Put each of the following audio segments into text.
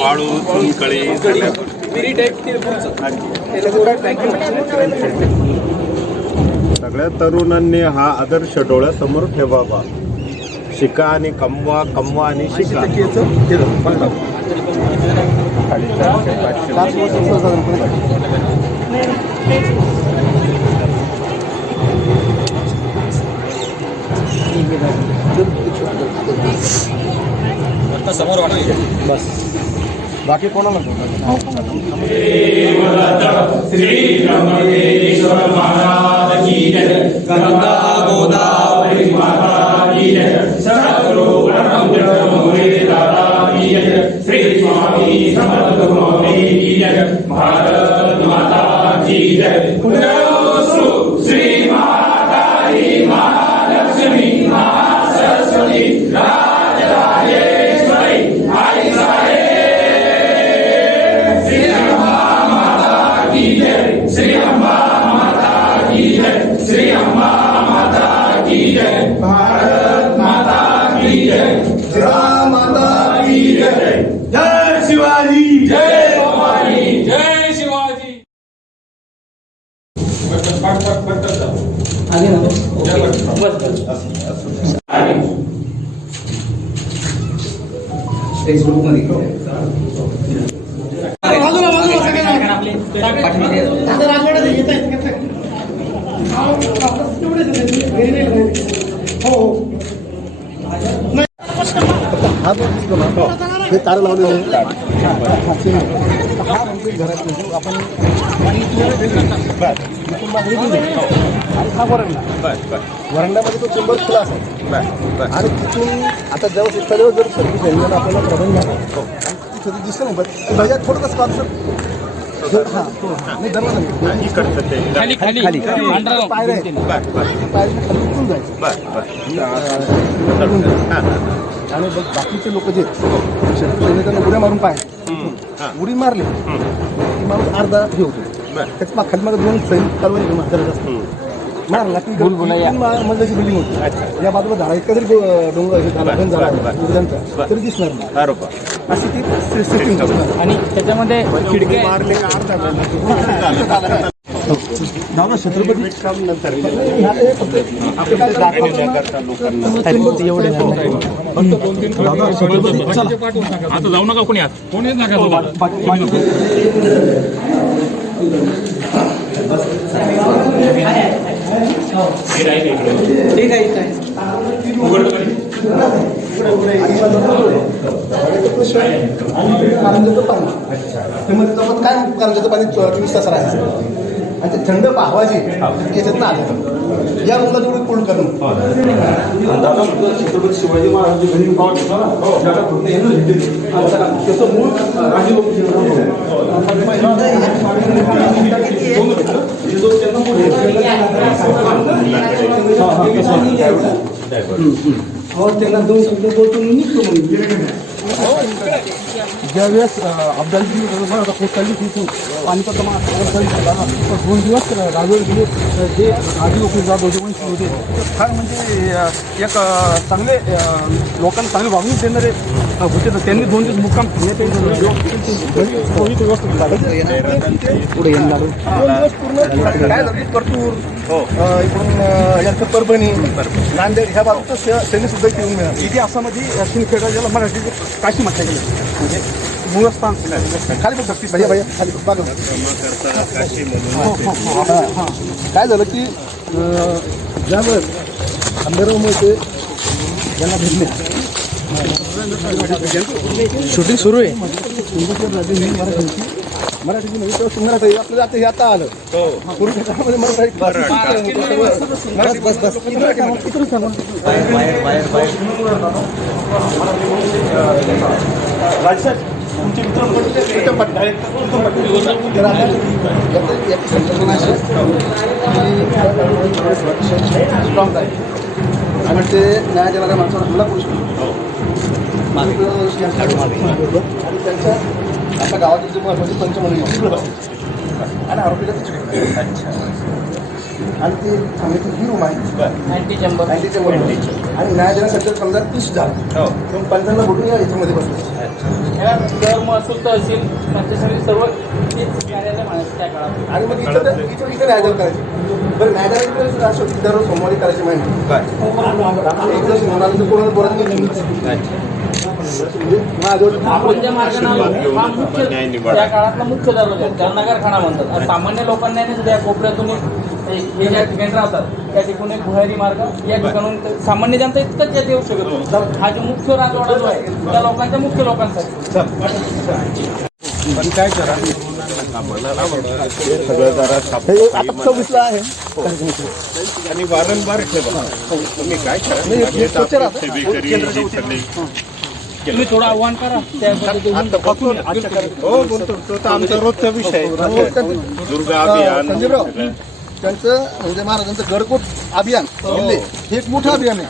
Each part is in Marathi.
वाळू चुनकळी सगळ्या तरुणांनी हा आदर्श डोळ्यासमोर ठेवावा. शिका आणि कमवा, कमवा आणि शिका. समोर बस बाकी कोणाला श्री ब्रह्मदेश्वर महाराज की जय. गंगा गोदावरी माता की जय. सद्गुरु ब्रह्मदेव दादा की जय. श्री स्वामी समर्थ स्वामी की जय. भारत माता की जय. श्री माता महालक्ष्मी महासरस्वती राजराजेश्वरी आई श्री अम्बा माता की जय. श्री अम्बा माता की जय. श्री अम्बा माता की जय. भारत माता की जय. राम माता की जय. जय शिवाजी. जय भवानी. जय शिवाजी. आगे ना फेसबुक मध्ये हे तार लावलेले हा म्हणजे घरात आपण आणि हा वरंडा वरंड्यामध्ये तो चेंबर खुला असायचा आणि तिथून आता जेव्हा इतक्या जर सर्विस आहे आपल्याला प्रबंध झाला तिथे दिसलं नाही पण भैया थोडं कसं वाटतं हा नाही दरवाजा खाली खाली खाली पायऱ्या खाली उतरून जायचं आणि बाकीचे लोक जे सैनिकांना उड्या मारून पाहिजे उडी मारली की माणूस अर्धा हे होतो त्याच खाली मागे दोन सैनिक कारवाई करत असतो मारला की मजल्याची बिल्डिंग होती या बाजूला झाडा इतका जरी डोंगर झाला तरी दिसणार नाही अशी ती सिस्टीम आणि त्याच्यामध्ये खिडकी मारले का अर्धा दादा छत्रपती नंतर आता जाऊ नका कोणी कोणीच नका काय कारंजाचं पाणी 24 तास राहायचं आणि ते थंड हवाजी याच्यातनं आलं या रूमला जेवढी कोल्ड करणं छत्रपती शिवाजी महाराज घरी त्याचं मूळ त्यांना दोन शब्द बोलतो निघतो ज्यावेळेस अब्दालजी पोचली तिथून पानिपत 2 दिवस राजवर गेले जे आधी लोक जात होते फार म्हणजे एक चांगले लोकांना चांगली वागणूक देणारे होते तर त्यांनी 2 दिवस मुक्काम पुढे येऊन लागले 2 दिवस पूर्ण काय झालं परतूर इकडून यांचं परभणी नांदेड ह्या बाजूचं सैन्य सुद्धा इथे येऊन मिळालं इतिहासामध्ये सिंदखेडा ज्याला मराठी काशी म्हटलं गेलं म्हणजे मूळस्थान खाली बघ भक्ती भैया भैया खाली बघा काय झालं की ज्यावर अंधारामुळे यांना भेटणे शूटिंग सुरू आहे मराठीची नव्हे तेव्हा मराठी आपल्याला आता हे आता आलं पूर्वी त्यामध्ये मराठी बस बस तुमचे मित्र स्ट्रॉंग आहे आणि ते न्याय देणाऱ्या माणसाला हमला करू शकतो आणि त्यांच्या आपल्या गावातील जे महत्वाचे पंचमणी आणि आरोपीला आणि ते ठाण्याची ही रूम आहे अँटी चंबर अँटीच्या वर आणि न्यायालयासाठी समजा 30 झालं हो तुम्ही 55 बोलून या याच्यामध्ये बसले कर महसूल तहसील पंचायत सर्व तेच कार्यालय म्हणायचं त्या काळात. आणि मग इथं न्यायालय करायचे बरं न्यायालयात राष्ट्रपती दररोज सोमवारी करायची माहिती काय एक दिवस म्हणाल तर कोणाला बोलत नाही आपण ज्या मार्गाने आलो हा मुख्य त्या काळातला मुख्य दरवाजा आहे. त्याला नगरखाना म्हणतात. आणि सामान्य लोकांना नाही त्या कोपऱ्यातून हे ज्या ठिकाणी राहतात त्या ठिकाणी एक भुयारी मार्ग या ठिकाणून सामान्य जनता इतकंच येत येऊ शकत नाही. हा जो मुख्य राजवाडा जो आहे त्या लोकांच्या मुख्य लोकांसाठी पण काय करा सगळं जरा साफसफाई म्हणा. 26ला आहे आणि वारंवार ठेवा तुम्ही काय करा सेवेकरी सगळे तुम्ही थोडं आव्हान करा त्या पद्धतीने. हो बोलतो तो तर आमचा रोजचा विषय दुर्गा अभियान संजीवराव त्यांचं म्हणजे महाराजांचं गडकोट अभियान किल्ले हे एक मोठं अभियान आहे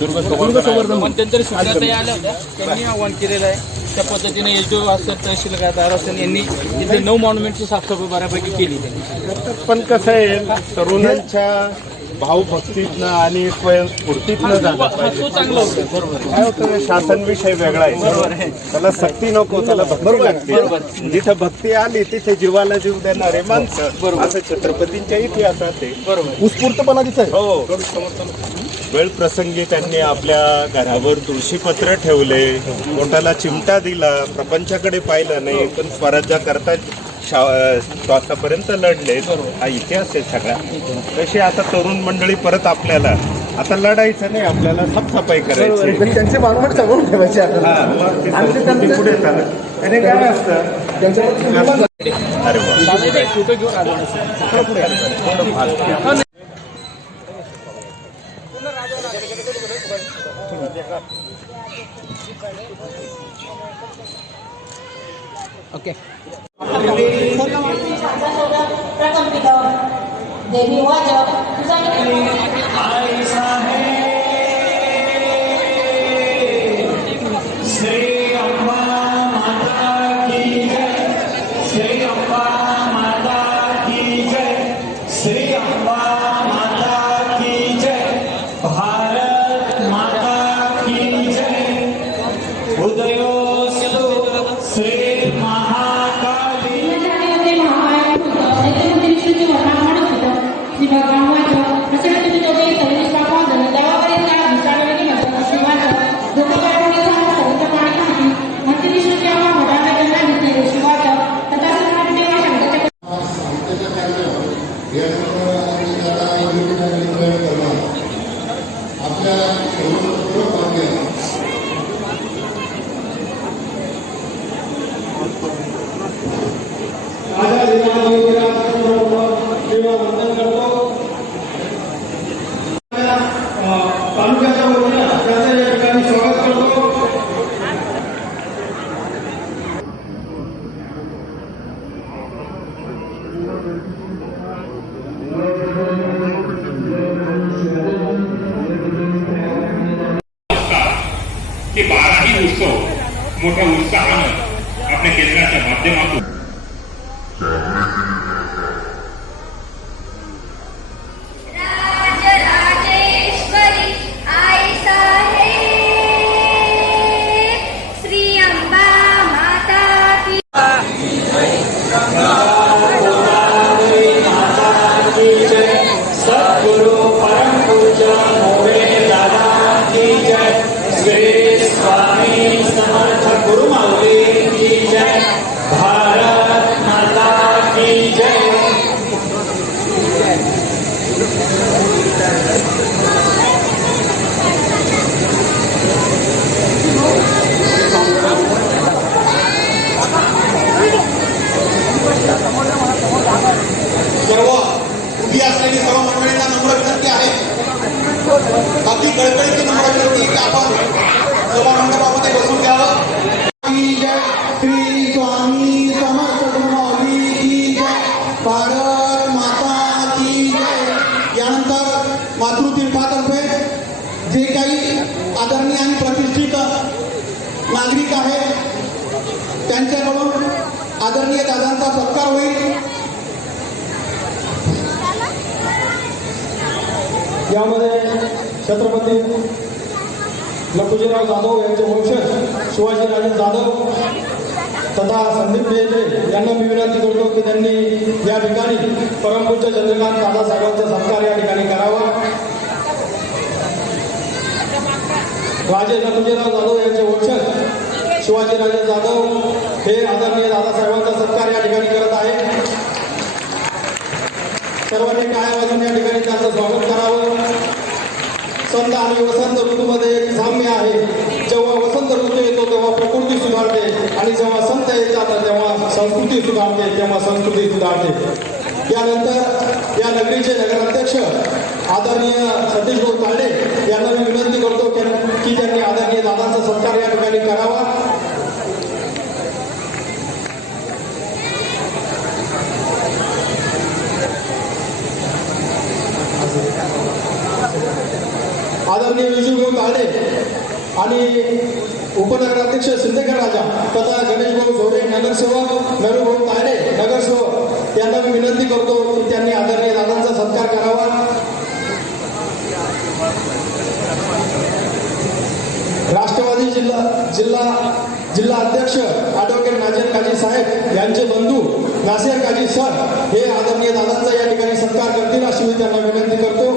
दुर्ग संवर्धन मध्यंतरी सुविधा आल्या होत्या त्यांनी आव्हान केलेलं आहे. त्या पद्धतीने एसडीओ असतात तहसीलदार असतात यांनी इथे 9 मॉन्युमेंटची साफसफाई बऱ्यापैकी केली त्यांनी. पण कसं आहे तरुणांच्या भावभक्तीतनं आणि स्वयंस्फूर्तीतनं झालं हा पाहिजे. तो चांगला होतं. बरोबर काय होतं शासन विषय वेगळा आहे त्याला सक्ती नको त्याला भक्ती लागते. जिथं भक्ती आली तिथे जीवाला जीव देणारे माणसं असं छत्रपतींच्या इतिहासात आहे. बरोबर उत्स्फूर्तपणा दिसत आहे हो वेळ प्रसंगी त्यांनी आपल्या घरावर तुळशीपत्र ठेवले पोटाला चिमटा दिला प्रपंचाकडे पाहिलं नाही पण स्वराज्याकरता श्वासापर्यंत लढले हा इतिहास आहे सगळा. तशी आता तरुण मंडळी परत आपल्याला आता लढायचं नाही आपल्याला साफसफाई करायची. तर त्यांचे मानवट सांगून ठेवायचे आणि ते त्यांचे पुढे चालत आणि काय असतं त्यांच्यामध्ये अरे वा फोटो घेऊन आलो ओके. देवी वाजव तुझा श्री अम्बा माता की जय श्री अम्बा माता की जय श्री अम्बा माता की जय भारत माता की जय उदयोस्तु श्री महाकाली तालुक्याच्या वतीने त्याचं या ठिकाणी स्वागत करतो. की 12ही उत्सव मोठ्या उत्साहानं आपल्या केंद्राच्या माध्यमातून राजराजेश्वरी आई साहेब श्री अंबा माता की सद्गुरु परम पूज्य मोरे दादा की जय श्री स्वामी समर्थ गुरु माऊली की जय भारत माता की जय. सर्व उभी असलेली सर्व मंडळींना नम्र विनंती आहे. अगदी कळकळीची नम्र विनंती की आपण सभा मंडपामध्ये बसून द्यावं. की जय श्री स्वामी समर्थ गुरुमाऊली की जय भारत माता की जय. यानंतर मातृतीर्थातर्फे जे काही आदरणीय आणि प्रतिष्ठित नागरिक आहेत त्यांच्याकडून आदरणीय दादांचा सत्कार होईल. छत्रपती लखुजीराव जाधव यांचे वंशज शिवाजीराजे जाधव तथा संदीप बेंद्रे यांना मी विनंती करतो की त्यांनी या ठिकाणी परमपूज्य चंद्रकांत दादासाहेबांचा सत्कार या ठिकाणी करावा. राजे लखुजीराव जाधव यांचे वंशज शिवाजीराजे जाधव हे आदरणीय दादासाहेबांचा सत्कार या ठिकाणी करत आहे. सर्वांनी टाळ्या वाजवून या ठिकाणी त्यांचं स्वागत करावं. संत आणि वसंत ऋतूमध्ये एक साम्य आहे. जेव्हा वसंत ऋतू येतो तेव्हा प्रकृती सुधारते आणि जेव्हा संत येतात तेव्हा संस्कृती सुधारते, तेव्हा संस्कृती सुधारते. यानंतर या नगरीचे नगराध्यक्ष आदरणीय सतीश भाऊ तांडे यांना मी विनंती करतो की त्यांनी आदरणीय दादांचा सत्कार या ठिकाणी करावा. आदरणीय विजूभाऊ तांडे आणि उपनगराध्यक्ष सिंदखेड राजा तथा गणेशभाऊ झोरे नगरसेवक, नरूभाऊ तांडे नगरसेवक यांना मी विनंती करतो की त्यांनी आदरणीय दादांचा सत्कार करावा. राष्ट्रवादी जिल्हा अध्यक्ष ॲडव्होकेट नाझीर काजी साहेब यांचे बंधू नासिर काजी सर हे आदरणीय दादांचा या ठिकाणी सत्कार करतील अशी मी त्यांना विनंती करतो.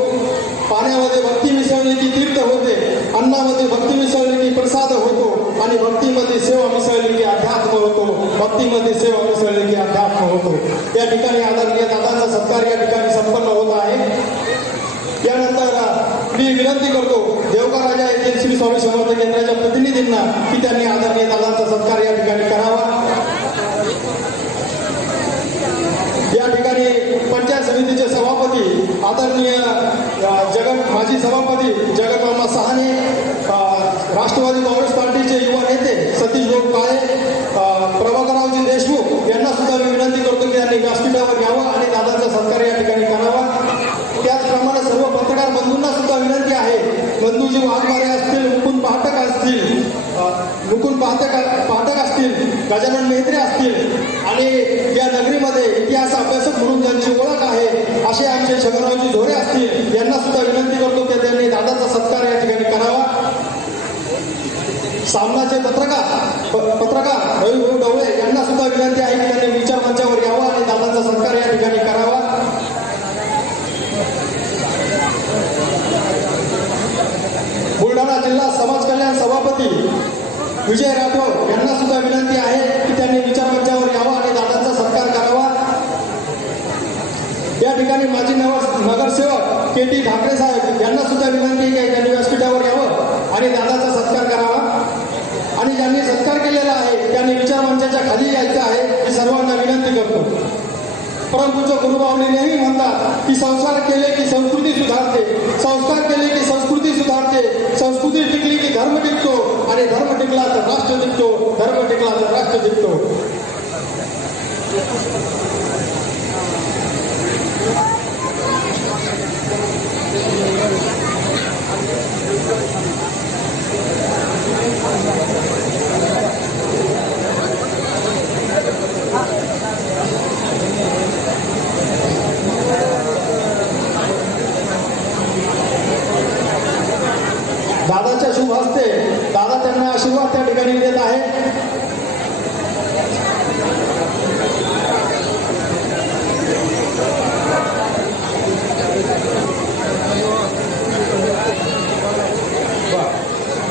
पाण्यामध्ये भक्ती मिसळली की तीर्थ होते, अन्नामध्ये भक्ती मिसळली की प्रसाद होतो आणि भक्तीमध्ये सेवा मिसळली की अध्यात्म होतो, भक्तीमध्ये सेवा मिसळली की अध्यात्म होतो. या ठिकाणी आदरणीय दादांचा सत्कार या ठिकाणी संपन्न होत आहे. यानंतर मी विनंती करतो देवका राजा येथील श्री स्वामी समर्थ केंद्राच्या प्रतिनिधींना की त्यांनी आदरणीय दादांचा सत्कार या ठिकाणी करावा. या ठिकाणी पंचायत समितीचे सभापती आदरणीय माजी सभापती जगन्मामा सहाने, राष्ट्रवादी काँग्रेस पार्टीचे युवा नेते सतीश भाऊ काळे, प्रभाकररावजी देशमुख यांना सुद्धा मी विनंती करतो की त्यांनी व्यासपीठावर यावं आणि दादांचा सत्कार या ठिकाणी करावा. त्याचप्रमाणे सर्व पत्रकार बंधूंना सुद्धा विनंती आहे, बंधूजी वाघमारे असतील, मुकुंद पाठक असतील, गजानन मेहत्रे असतील आणि या नगरीमध्ये इतिहास अभ्यासक म्हणून ज्यांची ओळख आहे असे आमचे शंकररावजी झोरे असतील यांना सुद्धा विनंती करतो की त्यांनी दादाचा सत्कार या ठिकाणी करावा. सामनाचे पत्रकार रविभाऊ ढवळे यांना सुद्धा विनंती आहे की त्यांनी विचार मंचावर यावं आणि दादाचा सत्कार या ठिकाणी करावा. बुलढाणा जिल्हा समाज कल्याण सभापती विजय राठोड यांना सुद्धा विनंती आहे की त्यांनी विचार मंचावर यावं आणि दादांचा सत्कार करावा. या ठिकाणी माजी नगरसेवक के टी ठाकरे साहेब यांना सुद्धा विनंती आहे की त्यांनी व्यासपीठावर यावं आणि दादाचा सत्कार करावा. आणि ज्यांनी सत्कार केलेला आहे त्यांनी विचार मंचाच्या खाली यायचं आहे ही सर्वांना विनंती करतो. परमपूज्य गुरुभावनी नेहमी म्हणतात की संस्कार केले की संस्कृती सुधारते, संस्कार केले की संस्कृती सुधारते, संस्कृती टिकली की धर्म टिकतो आणि धर्म टिकला तर राष्ट्र टिकतो, धर्म टिकला तर राष्ट्र टिकतो. दादाच्या शुभ हस्ते दादा त्यांना आशीर्वाद त्या ठिकाणी देत आहे.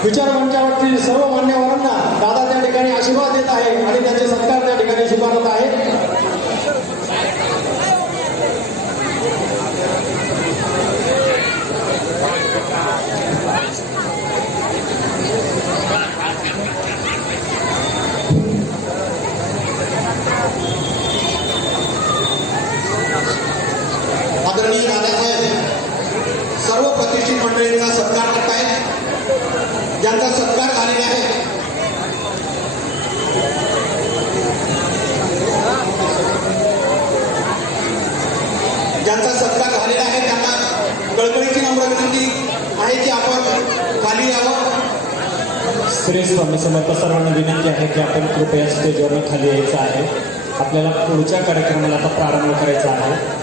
विचार मंचावरती सर्व मान्यवरांना दादा त्या ठिकाणी आशीर्वाद देत आहे आणि त्यांचे सत्कार त्या ठिकाणी स्वीकारत आहे. आदरणीय दादासाहेब सर्व प्रतिष्ठित मंडळींचा सत्कार करतायत, ज्यांचा सत्कार झालेला आहे. ज्यांचा सत्कार झालेला आहे त्यांना कळकळीची नम्र विनंती आहे की आपण खाली यावं. श्री स्वामी समर्थ सर्वांना विनंती आहे की आपण कृपया स्टेजवरून खाली यायचं आहे. आपल्याला पुढच्या कार्यक्रमाला आता प्रारंभ करायचा आहे.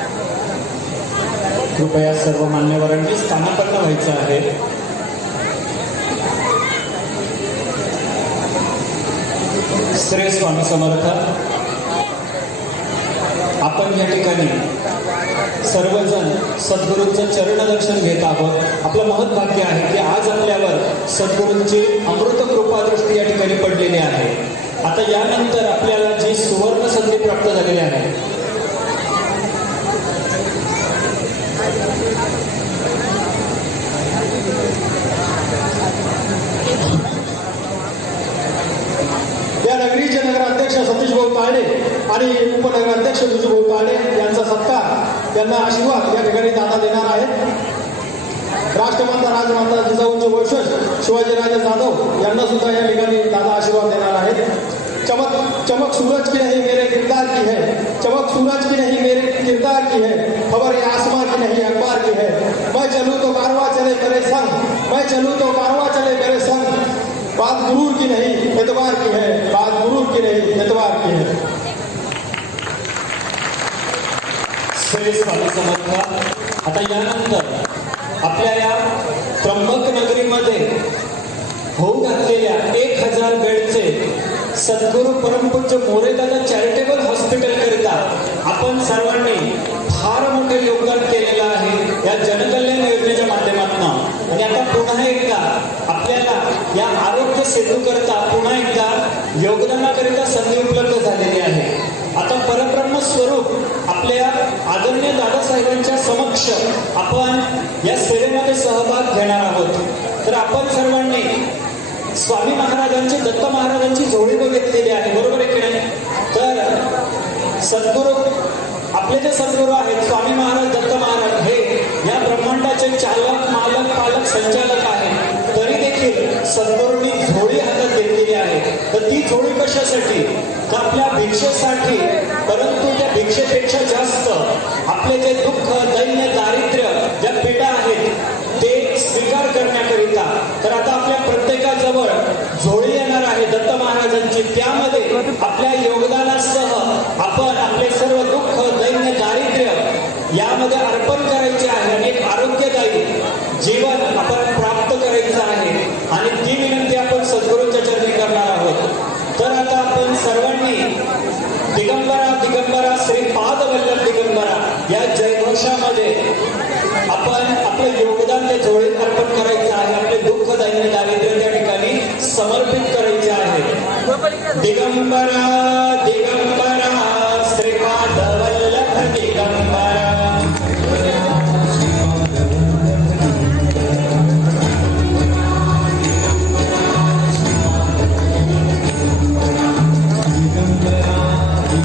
कृपया सर्व मान्यवरांनी स्थानापन्न व्हायचं आहे. श्री स्वामी समर्थ. आपण या ठिकाणी सर्वजण सद्गुरूंचं चरणदर्शन घेत आहोत. आपलं महत् भाग्य आहे की आज आपल्यावर सद्गुरूंची अमृत कृपादृष्टी या ठिकाणी पडलेली आहे. आता यानंतर आपल्याला जी सुवर्ण संधी प्राप्त झालेली आहे या नगरीचे नगराध्यक्ष सतीश भाऊ ताळे आणि उपनगराध्यक्ष विजूभाऊ ताळे यांचा सत्कार यांना आशीर्वाद या ठिकाणी दादा देणार आहेत. राष्ट्रमाता राजमाता जिजाऊंचे वंशज शिवाजीराजे जाधव यांना सुद्धा या ठिकाणी दादा आशीर्वाद देणार आहेत. चमक चमक सूरज की नहीं मेरे किरदार की है, चमक सूरज की नहीं मेरे किरदार की है, खबर ये आसमां की नहीं अखबार की है. मैं चलूँ तो कारवां चले मेरे संग, मैं चलूँ तो कारवां चले मेरे संग. बात गुरूर की नहीं एतबार की है, बात गुरूर की नहीं एतबार की है. श्री स्वामी समर्थ. आता यानंतर आपल्या या त्र्यंबक नगरीमध्ये होऊ घातलेल्या 1000 बेडचे सद्गुरू परमपूज्य मोरेदादा चॅरिटेबल हॉस्पिटल करिता आपण सर्वांनी फार मोठे योगदान केलेलं आहे या जनकल्याण योजनेच्या माध्यमातून. आणि आता पुन्हा एकदा आपल्याला या आरोग्य सेतू करता पुन्हा एकदा योगदानाकरिता संधी उपलब्ध झालेली आहे. आता परब्रह्म स्वरूप आपल्या आदरणीय दादासाहेबांच्या समक्ष आपण या सेवेमध्ये सहभाग घेणार आहोत. तर आपण सर्वांनी स्वामी महाराजांची दत्त महाराजांची जोडी बघितलेली आहे, बरोबर आहे की नाही? तर सद्गुरू आपले जे सद्गुरू आहेत स्वामी महाराज दत्त महाराज हे या ब्रह्मांडाचे चालक मालक पालक संचालक आहेत. तरी देखील सद्गुरूंनी जोडी हातात घेतलेली आहे. तर ती जोडी कशासाठी? तर आपल्या भिक्षेसाठी. परंतु त्या भिक्षेपेक्षा जास्त आपले जे दुःख दैन्य दारिद्र्य ज्या पीडा आहेत ते स्वीकार करण्याकरिता. तर आता आपल्या प्रत्येकाजवळ जोडी येणार आहे दत्त महाराजांची. त्यामध्ये आपल्या योगदानासह आपण आपले सर्व दुःख दैन्य दारिद्र्य यामध्ये अर्पण करायचे आहे आणि एक आरोग्यदायी जीवन आपण प्राप्त करायचं आहे. आणि ती विनंती आपण सद्गुरूंच्या चरणी करणार आहोत. तर आता आपण सर्वांनी दिगंबरा दिगंबरा श्रीपाद वल्लभ दिगंबरा या जयघोषामध्ये आपण आपलं योगदान त्या जोडीत अर्पण करायचं आहे. आपले दुःख दैन्य दारिद्र्य त्या ठिकाणी समर्पित करायचे आहे. दिगंबरा दिगंबरा श्रीपाद वल्लभ दिगंबरा. दिगंबरा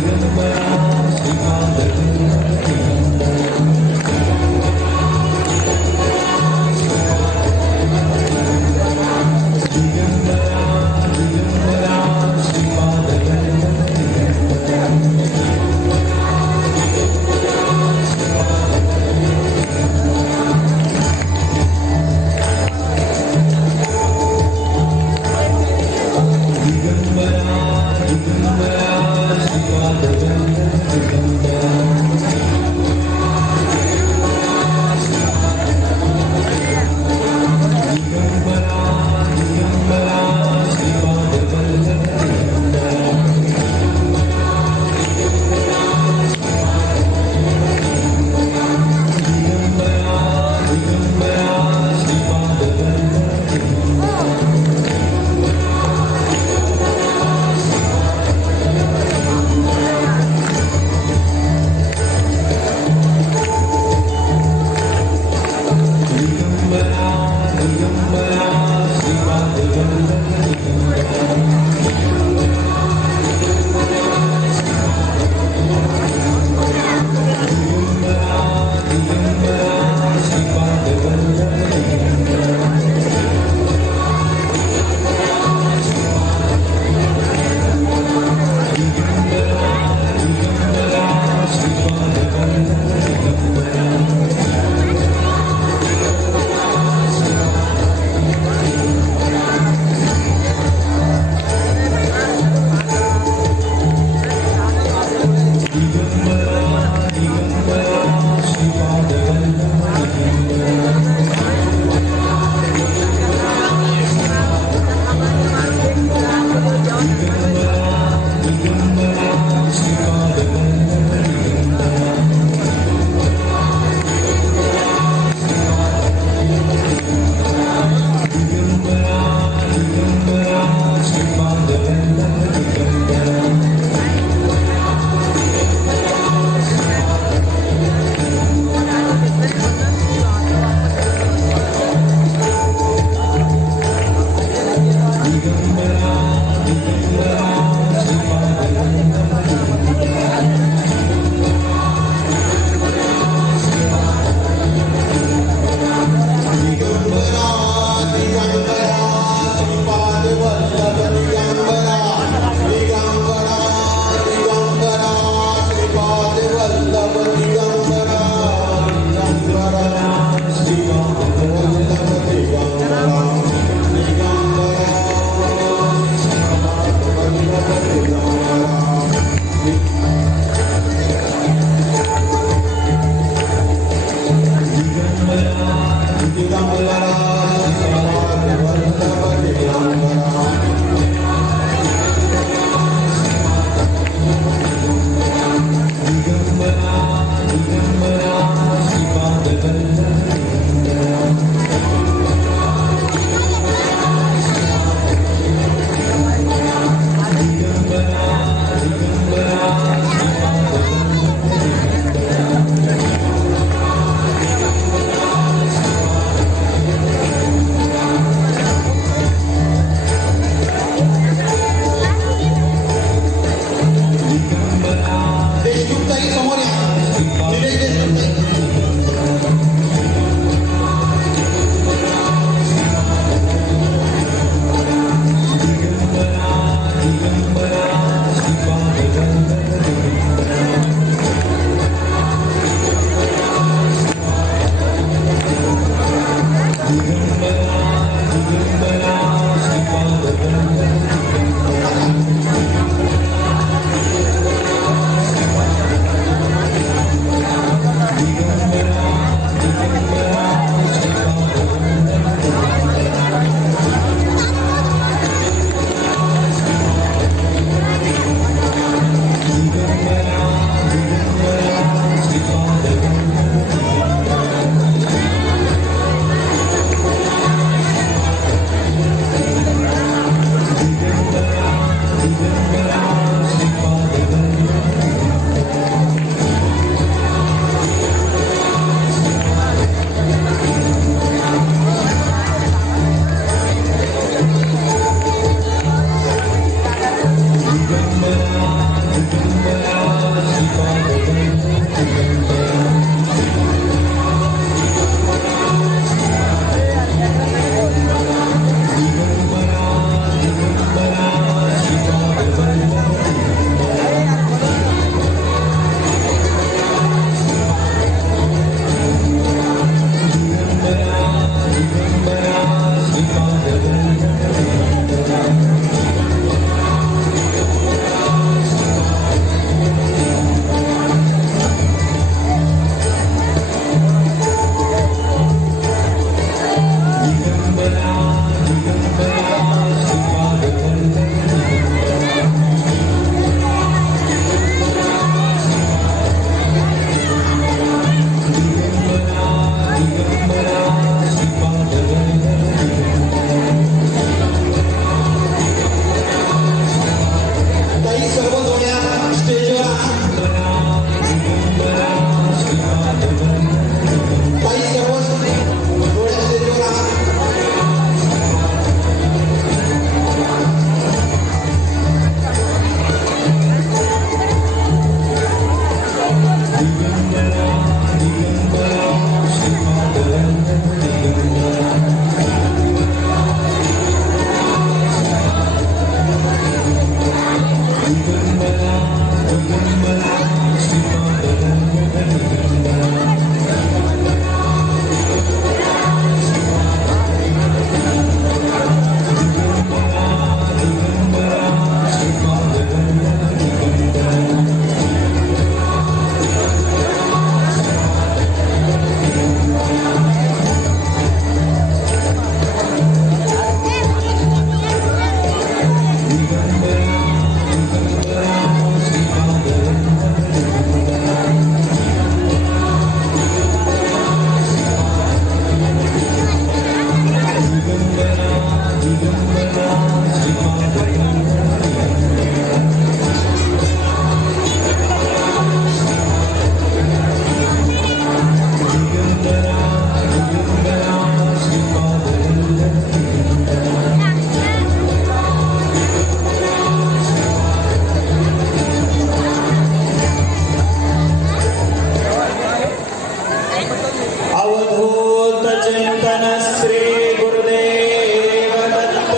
चिंतन श्री गुरुदेव दत्त.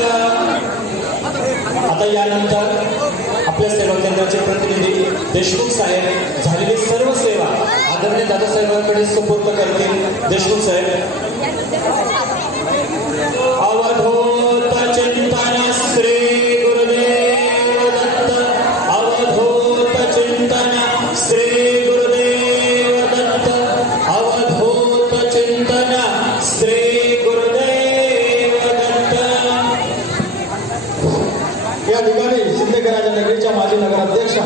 आता यानंतर आपल्या सेवा केंद्राचे प्रतिनिधी देशमुख साहेब झालेली सर्व सेवा आदरणीय दादासाहेबांकडे सुपूर्द करतील. देशमुख साहेब. अवधूत चिंतन श्री गुरुदेव दत्त. अवधूत चिंतन श्री गुरुदेव दत्त. अवधूत चिंतन श्री गुरुदेव दत्त. या ठिकाणी शिंदेगडाच्या नगरीच्या माजी नगराध्यक्षा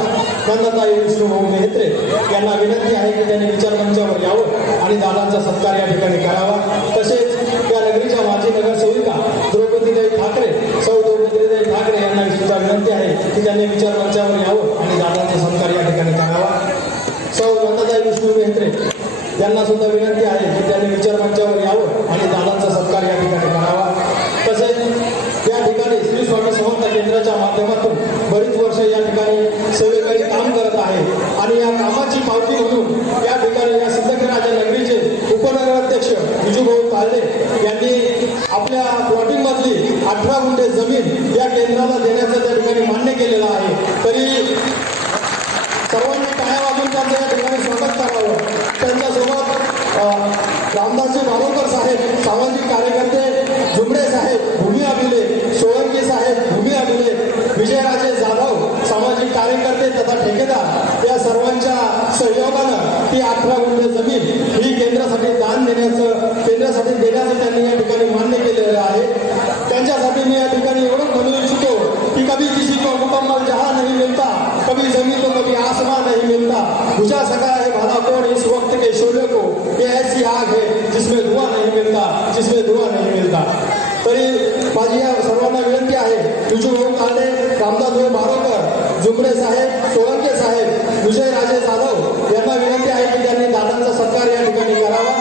नंदताई विष्णुभाऊ मेहत्रे यांना विनंती आहे की त्यांनी विचारमंचावर यावं आणि दादांचा सत्कार या ठिकाणी करावा. तसेच या नगरीच्या माजी नगरसेविका द्रौपदीताई ठाकरे सौ द्रौपदीताई ठाकरे यांना सुद्धा विनंती आहे की त्यांनी विचारमंचावर यावं आणि दादांचा सत्कार या ठिकाणी करावा. सौ नंदताई विष्णू मेहत्रे यांना सुद्धा विनंती आहे की त्यांनी विचारमंचावर यावं आणि दादांचा सत्कार या ठिकाणी करावा. तसेच या ठिकाणी श्री स्वामी समर्थ केंद्राच्या माध्यमातून बरीच वर्ष या ठिकाणी सेवेकरी काम करत आहे आणि या कामाची पावती म्हणून या ठिकाणी या सिद्धगडाच्या नगरीचे उपनगराध्यक्ष विजूभाऊ ताल्ले यांनी आपल्या प्लॉटिंग मधली 18 गुंठे जमीन या केंद्राला देण्याचं त्या ठिकाणी मान्य केलेलं आहे. तरी सर्वांनी टाळ्या वाजून त्यांचं या ठिकाणी स्वागत करावं. त्यांच्यासोबत रामदासजी बारोकर साहेब सामाजिक कार्यकर्ते, झुमडे साहेब भूमी अभिले, सोळंकी साहेब भूमी अभिले, विजयराजे जाधव सामाजिक कार्यकर्ते तथा ठेकेदार या सर्वांच्या सहयोगानं ती 18 गुंठे जमीन ही केंद्रासाठी दान केंद्रासाठी देण्याचं त्यांनी या ठिकाणी मान्य केलेलं आहे. त्यांच्यासाठी मी या ठिकाणी एवढं म्हणू इच्छितो की कभी किसी को मुकम्मल जहां नहीं मिलता, कभी जमीन तो कभी आसमान नहीं मिलता. बुझा सका है भला कौन इस वक्त के शोले को, ये ऐसी आग है जिसमें धुआं नहीं मिलता, जिसमें धुआं नहीं मिलता. तरी माझी या सर्वांना विनंती आहे, विजूभाऊ ताल्ले, रामदासभाऊ बारोकर, जुमडे साहेब, सोळंके साहेब, विजयराजे जाधव यांना विनंती आहे की त्यांनी दादांचा सत्कार या ठिकाणी करावा.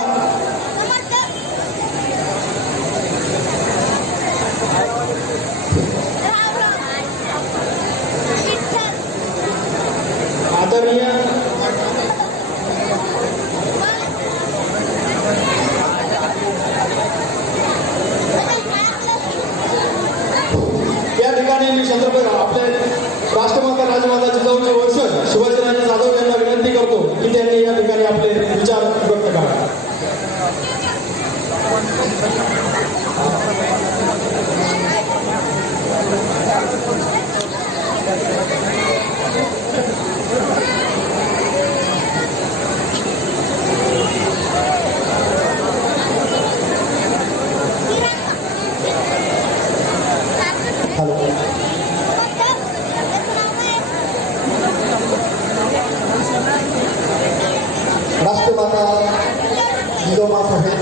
आदरणीय या ठिकाणी मी छत्रपती आपले राष्ट्रमाता राजमाता जिजाऊचे वंशज शिवाजीराजे जाधव यांना विनंती करतो की त्यांनी या ठिकाणी आपले विचार व्यक्त करावे. राष्ट्रमाता जिजाऊमा साहेब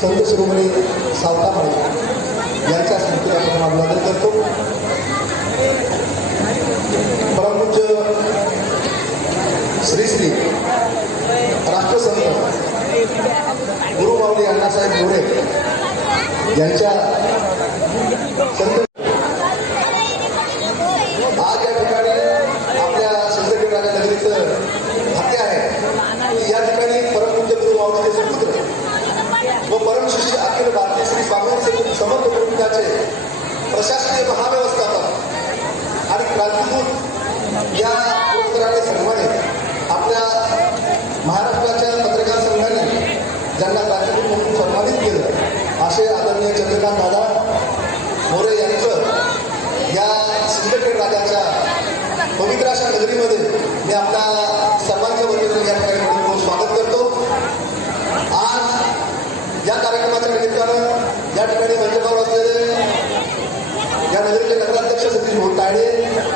संत शिरोमणी सावतामाई यांच्या स्मृतीला आपण अभिवादन करतो. परमपूज्य श्री श्री राष्ट्रसंत गुरुमाऊली अण्णासाहेब मोरे यांच्या संत आज या ठिकाणी आपल्या सिद्धगडाच्या नगरीचं भाग्य आहे की या ठिकाणी परमपूज्य गुरुमाऊलीचे सुपुत्र व परमशिष्य अखिल भारतीय श्री स्वामी समर्थ गुरुपीठाचे प्रशासकीय महाव्यवस्थापक आणि क्रांतिदूत या पुरस्काराने सन्मानित आपल्या महाराष्ट्राच्या पत्रकार संघाने ज्यांना क्रांतिदूत म्हणून सन्मानित केलं असे आदरणीय चंद्रकांत दादा मोरे यांचं या सिंदखेड राजाच्या पवित्र अशा नगरीमध्ये मी आपल्या सर्वांच्या वतीने या ठिकाणी स्वागत करतो. आज या कार्यक्रमाच्या निमित्तानं या ठिकाणी मंचावर असलेले या नगरीचे नगराध्यक्ष सतीश भाऊ तायडे,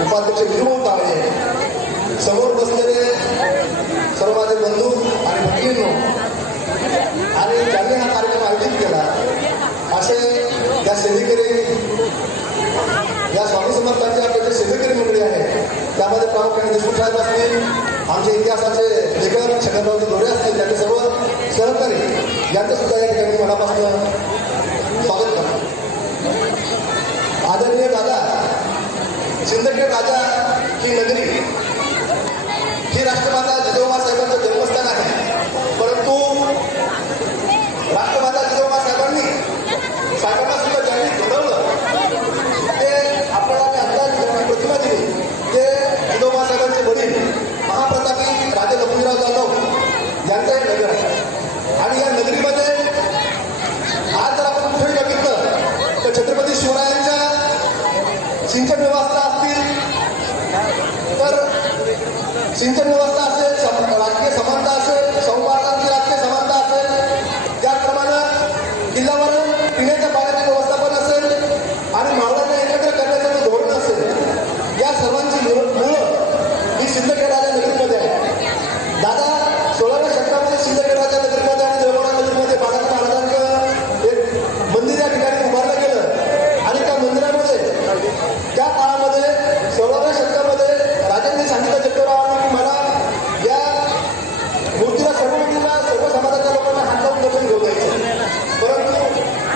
उपाध्यक्ष विजूभाऊ तायडे, समोर बसलेले सर्व माझे बंधू आणि भगिनींनो आणि ज्यांनी हा कार्यक्रम आयोजित केला असे या सेवेकरी या स्वामी समर्थांचे आपले जे सेवेकरी मंडळी आहे त्यामध्ये प्रामुख्याने देशमुख साहेब असतील, आमचे इतिहासाचे लेखक छगनरावजी दोरे असतील, त्यांचे सर्व सहकारी यांचं सुद्धा या ठिकाणी मनापासून स्वागत करतो. आदरणीय दादा, सिंदखेड राजा ही नगरी ही राष्ट्रमाता जिजाऊमा साहेबांचं जन्मस्थान आहे, परंतु सिंचन व्यवस्था असेल, राजकीय समानता असेल, सौहार्दाची राजकीय समानता असेल, त्याचप्रमाणे किल्ल्यावर पिण्याच्या पाण्याचे व्यवस्थापन असेल आणि मावळांना एकत्र करण्याचं जे धोरण असेल, या सर्वांची मुळं ही सिंदखेडराजा नगरीमध्ये आहे. दादा 16व्या शतकामध्ये सिंदखेडराजा नगरीमध्ये आणि देवगड नगरीमध्ये बाळाजी महाराजांचं एक मंदिर या ठिकाणी उभारलं गेलं आणि त्या मंदिरामध्ये त्या काळामध्ये 16व्या शतकामध्ये राजांनी सांगितलं चक्ररावांनी की मला या मूर्तीला सर्व मूर्तीला सर्व समाजाच्या लोकांना हात लावून दर्शन घेऊन जायचं. परंतु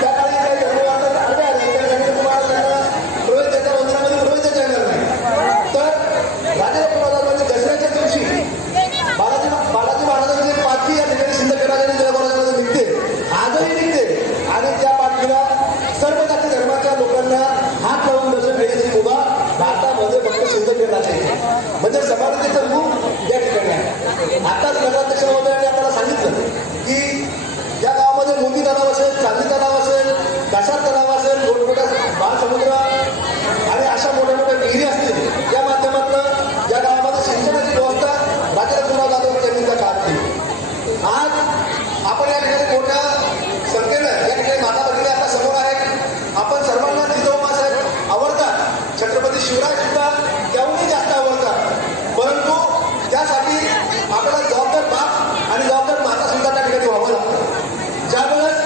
त्या काळी काही चक्रवात आले त्यासाठी तुम्हाला त्यांना प्रवेश द्यायच्या मंदिरामध्ये प्रवेश देता येणार नाही. तर राजा चक्रराजांनी दसऱ्याच्या दिवशी बालाजी महाराजांची पालखी या ठिकाणी सिंदखेडराजांनी देवगडामध्ये निघते, आजही निघते आणि त्या पालखीला सर्व जाती धर्माच्या लोकांना हात लावून दर्शन घेण्याची मुभा भारतामध्ये फक्त सिंदखेडराजा येते. म्हणजे समानतेचं रूप या ठिकाणी आहे. आताच नगराध्यक्ष महोदयांनी आपल्याला सांगितलं की या गावामध्ये मोती तलाव असेल, चांदी तलाव असेल, कासार तलाव असेल, मोठमोठ्या बालसमुद्र आणि अशा मोठ्या मोठ्या विहिरी असतील, या माध्यमातून या गावामध्ये सिंचनाची व्यवस्था राजा लक्ष्मणराव जाधव यांनी त्या काळात केली. आज आपण या ठिकाणी मोठ्या संख्येनं या ठिकाणी माता भगिनी आता समोर आहेत. आपण सर्वांना जिजाऊ साहेब आवडतात, छत्रपती शिवराय सुद्धा त्याहूनही जास्त आवडतात. परंतु त्यासाठी आपल्याला जबाबदार बाप आणि जबाबदार माता सुद्धा त्या ठिकाणी व्हावं लागतं. ज्यावेळेस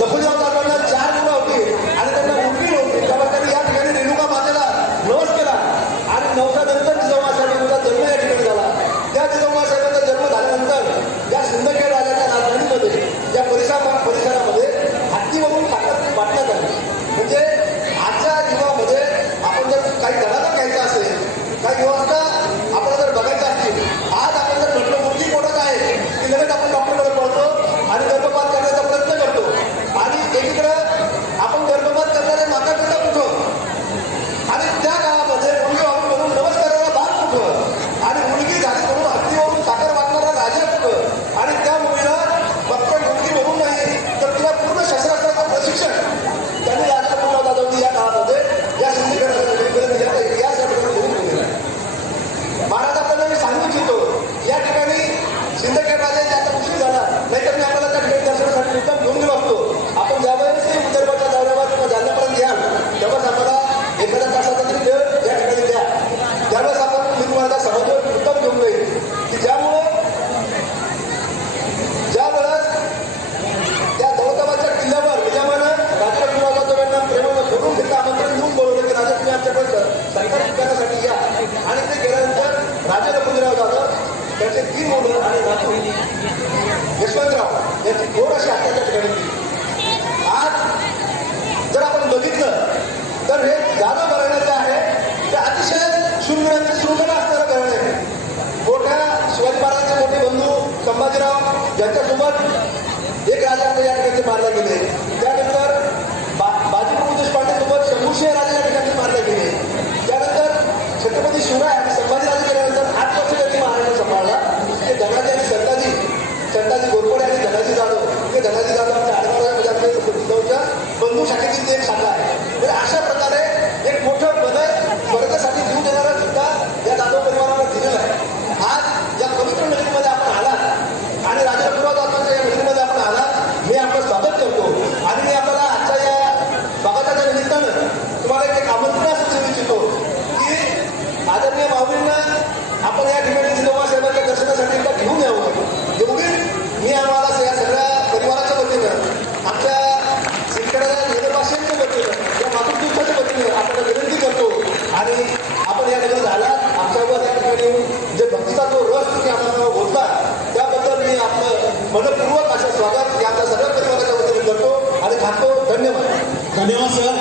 लखुराव जाधवांना 4 मुलं होती आणि त्यांना मुलगी नव्हती, त्यामुळे त्यांनी या ठिकाणी रेणुका मातेला नवस केला आणि नवसानंतर जिजाऊ साहेबांचा जन्म या ठिकाणी झाला. त्या जिजाऊ साहेबांचा जन्म झाल्यानंतर या सिंदखेड राजाच्या राजधानीमध्ये या परिसरामध्ये हत्तीवरून ताकद वाटण्यात आली. म्हणजे आजच्या युगामध्ये आपण जर काही दराला घ्यायचं असेल, काही व्यवस्था आपल्याला जर बघायच्या असतील, आज आपण जर म्हटलं मुलगी पोटात आहे की लगेच आपण डॉक्टरकडे पळतो आणि गर्भपात करण्याचा प्रयत्न करतो आणि एकीकडं आपण गर्भपात करणारे माता पिता कुठं आणि त्या काळामध्ये मुलगी व्हावी म्हणून नवस करायला बाप कुठं आणि मुलगी झाली म्हणून हत्तीवरून साखर वाटणारा राजा कुठं आणि त्या मुलीला फक्त मुलगी म्हणून नाही तर तिला पूर्ण शस्त्रास्त्राचं प्रशिक्षण त्यांनी राजा लक्ष्मणराव जाधवनी या काळामध्ये या सिंदखेड या महाराज आपल्याला मी सांगू इच्छितो या ठिकाणी सिंदखेड राजाचा आता उशीर झाला नाहीतर मी आपल्याला त्या ठिकाणी दर्शनासाठी मुद्दाम घेऊन गेलो असतो. आपण ज्यावेळेस विदर्भाच्या दौऱ्यावर किंवा जालन्यापर्यंत याल तेव्हाच आम्हाला एखाद्या तासाचा तरी वेळ या ठिकाणी द्या. त्यावेळेस आपण मी तुम्हाला समाजावर मुद्दाम घेऊन जाईल की ज्यावेळेस त्या दौलताबादच्या किल्ल्यावर विजयमानं राजा लक्ष्मणराव जाधव यांना प्रेमानं बोलून घेतलं, आमंत्रण देऊन बोलवलं की राजा तुम्ही आमच्याकडे सरकारी ठिकाणासाठी या आणि ते गेल्यानंतर राजा लक्ष्मणराव जाधव त्यांचे 3 मुलं आणि नातू यशवंतराव यांची घोर अशी हत्या त्या ठिकाणी केली. आज जर आपण बघितलं तर हे जाधव घराणं जे आहे ते अतिशय शृंखला असणारं घराणं आहे. मोठ्या शिवाजी महाराजांचे मोठे बंधू संभाजीराव यांच्यासोबत एक राजा आपल्या या ठिकाणी मारले गेले. त्यानंतर बाजीप्रभू देशपांडे सोबत शंभूसिंह राजा या ठिकाणी मारले गेले. त्यानंतर छत्रपती शिवराय आणि संभाजीराजे गेल्यानंतर 8 वर्ष त्यांनी महाराष्ट्र सांभाळला. ते धनाजी आणि संताजी गोरपडे आणि धनाजी जाधव हे धनाजी जाधवच्या आडगावच्या जिजाऊच्या बंधू शाखेची ती एक शाखा आहे. तर अशा प्रकारे एक मोठं पद स्वर्गासाठी जीव देणारा सुद्धा या जाधव परिवाराला दिलेलं आहे. आज या पवित्र नगरीमध्ये आपण आलात आणि राजा लक्ष्मणराव जाधवांच्या या नगरीमध्ये आपण आलात, मी आपलं स्वागत करतो आणि मी आपल्याला आजच्या या स्वागताच्या निमित्तानं तुम्हाला एक आमंत्रण असं देऊ इच्छितो की आदरणीय माऊलींना आपण या ठिकाणी जिजाऊ साहेबांच्या दर्शनासाठी एकदा घेऊन यावं. एवढी मी आम्हाला या सगळ्या परिवाराच्या वतीनं आमच्या सिंदखेडराजा निर्वासितांच्या वतीनं या मातृत्वाच्या वतीनं आपल्याला विनंती करतो आणि आपण या ठिकाणी झालात आमच्यावर या ठिकाणी जे भक्तीचा जो रस तुम्ही आम्हाला बोलता त्याबद्दल मी आपलं मनपूर्वक असं स्वागत या आपल्या सगळ्या परिवाराच्या वतीने करतो आणि थांबतो. धन्यवाद. धन्यवाद सर.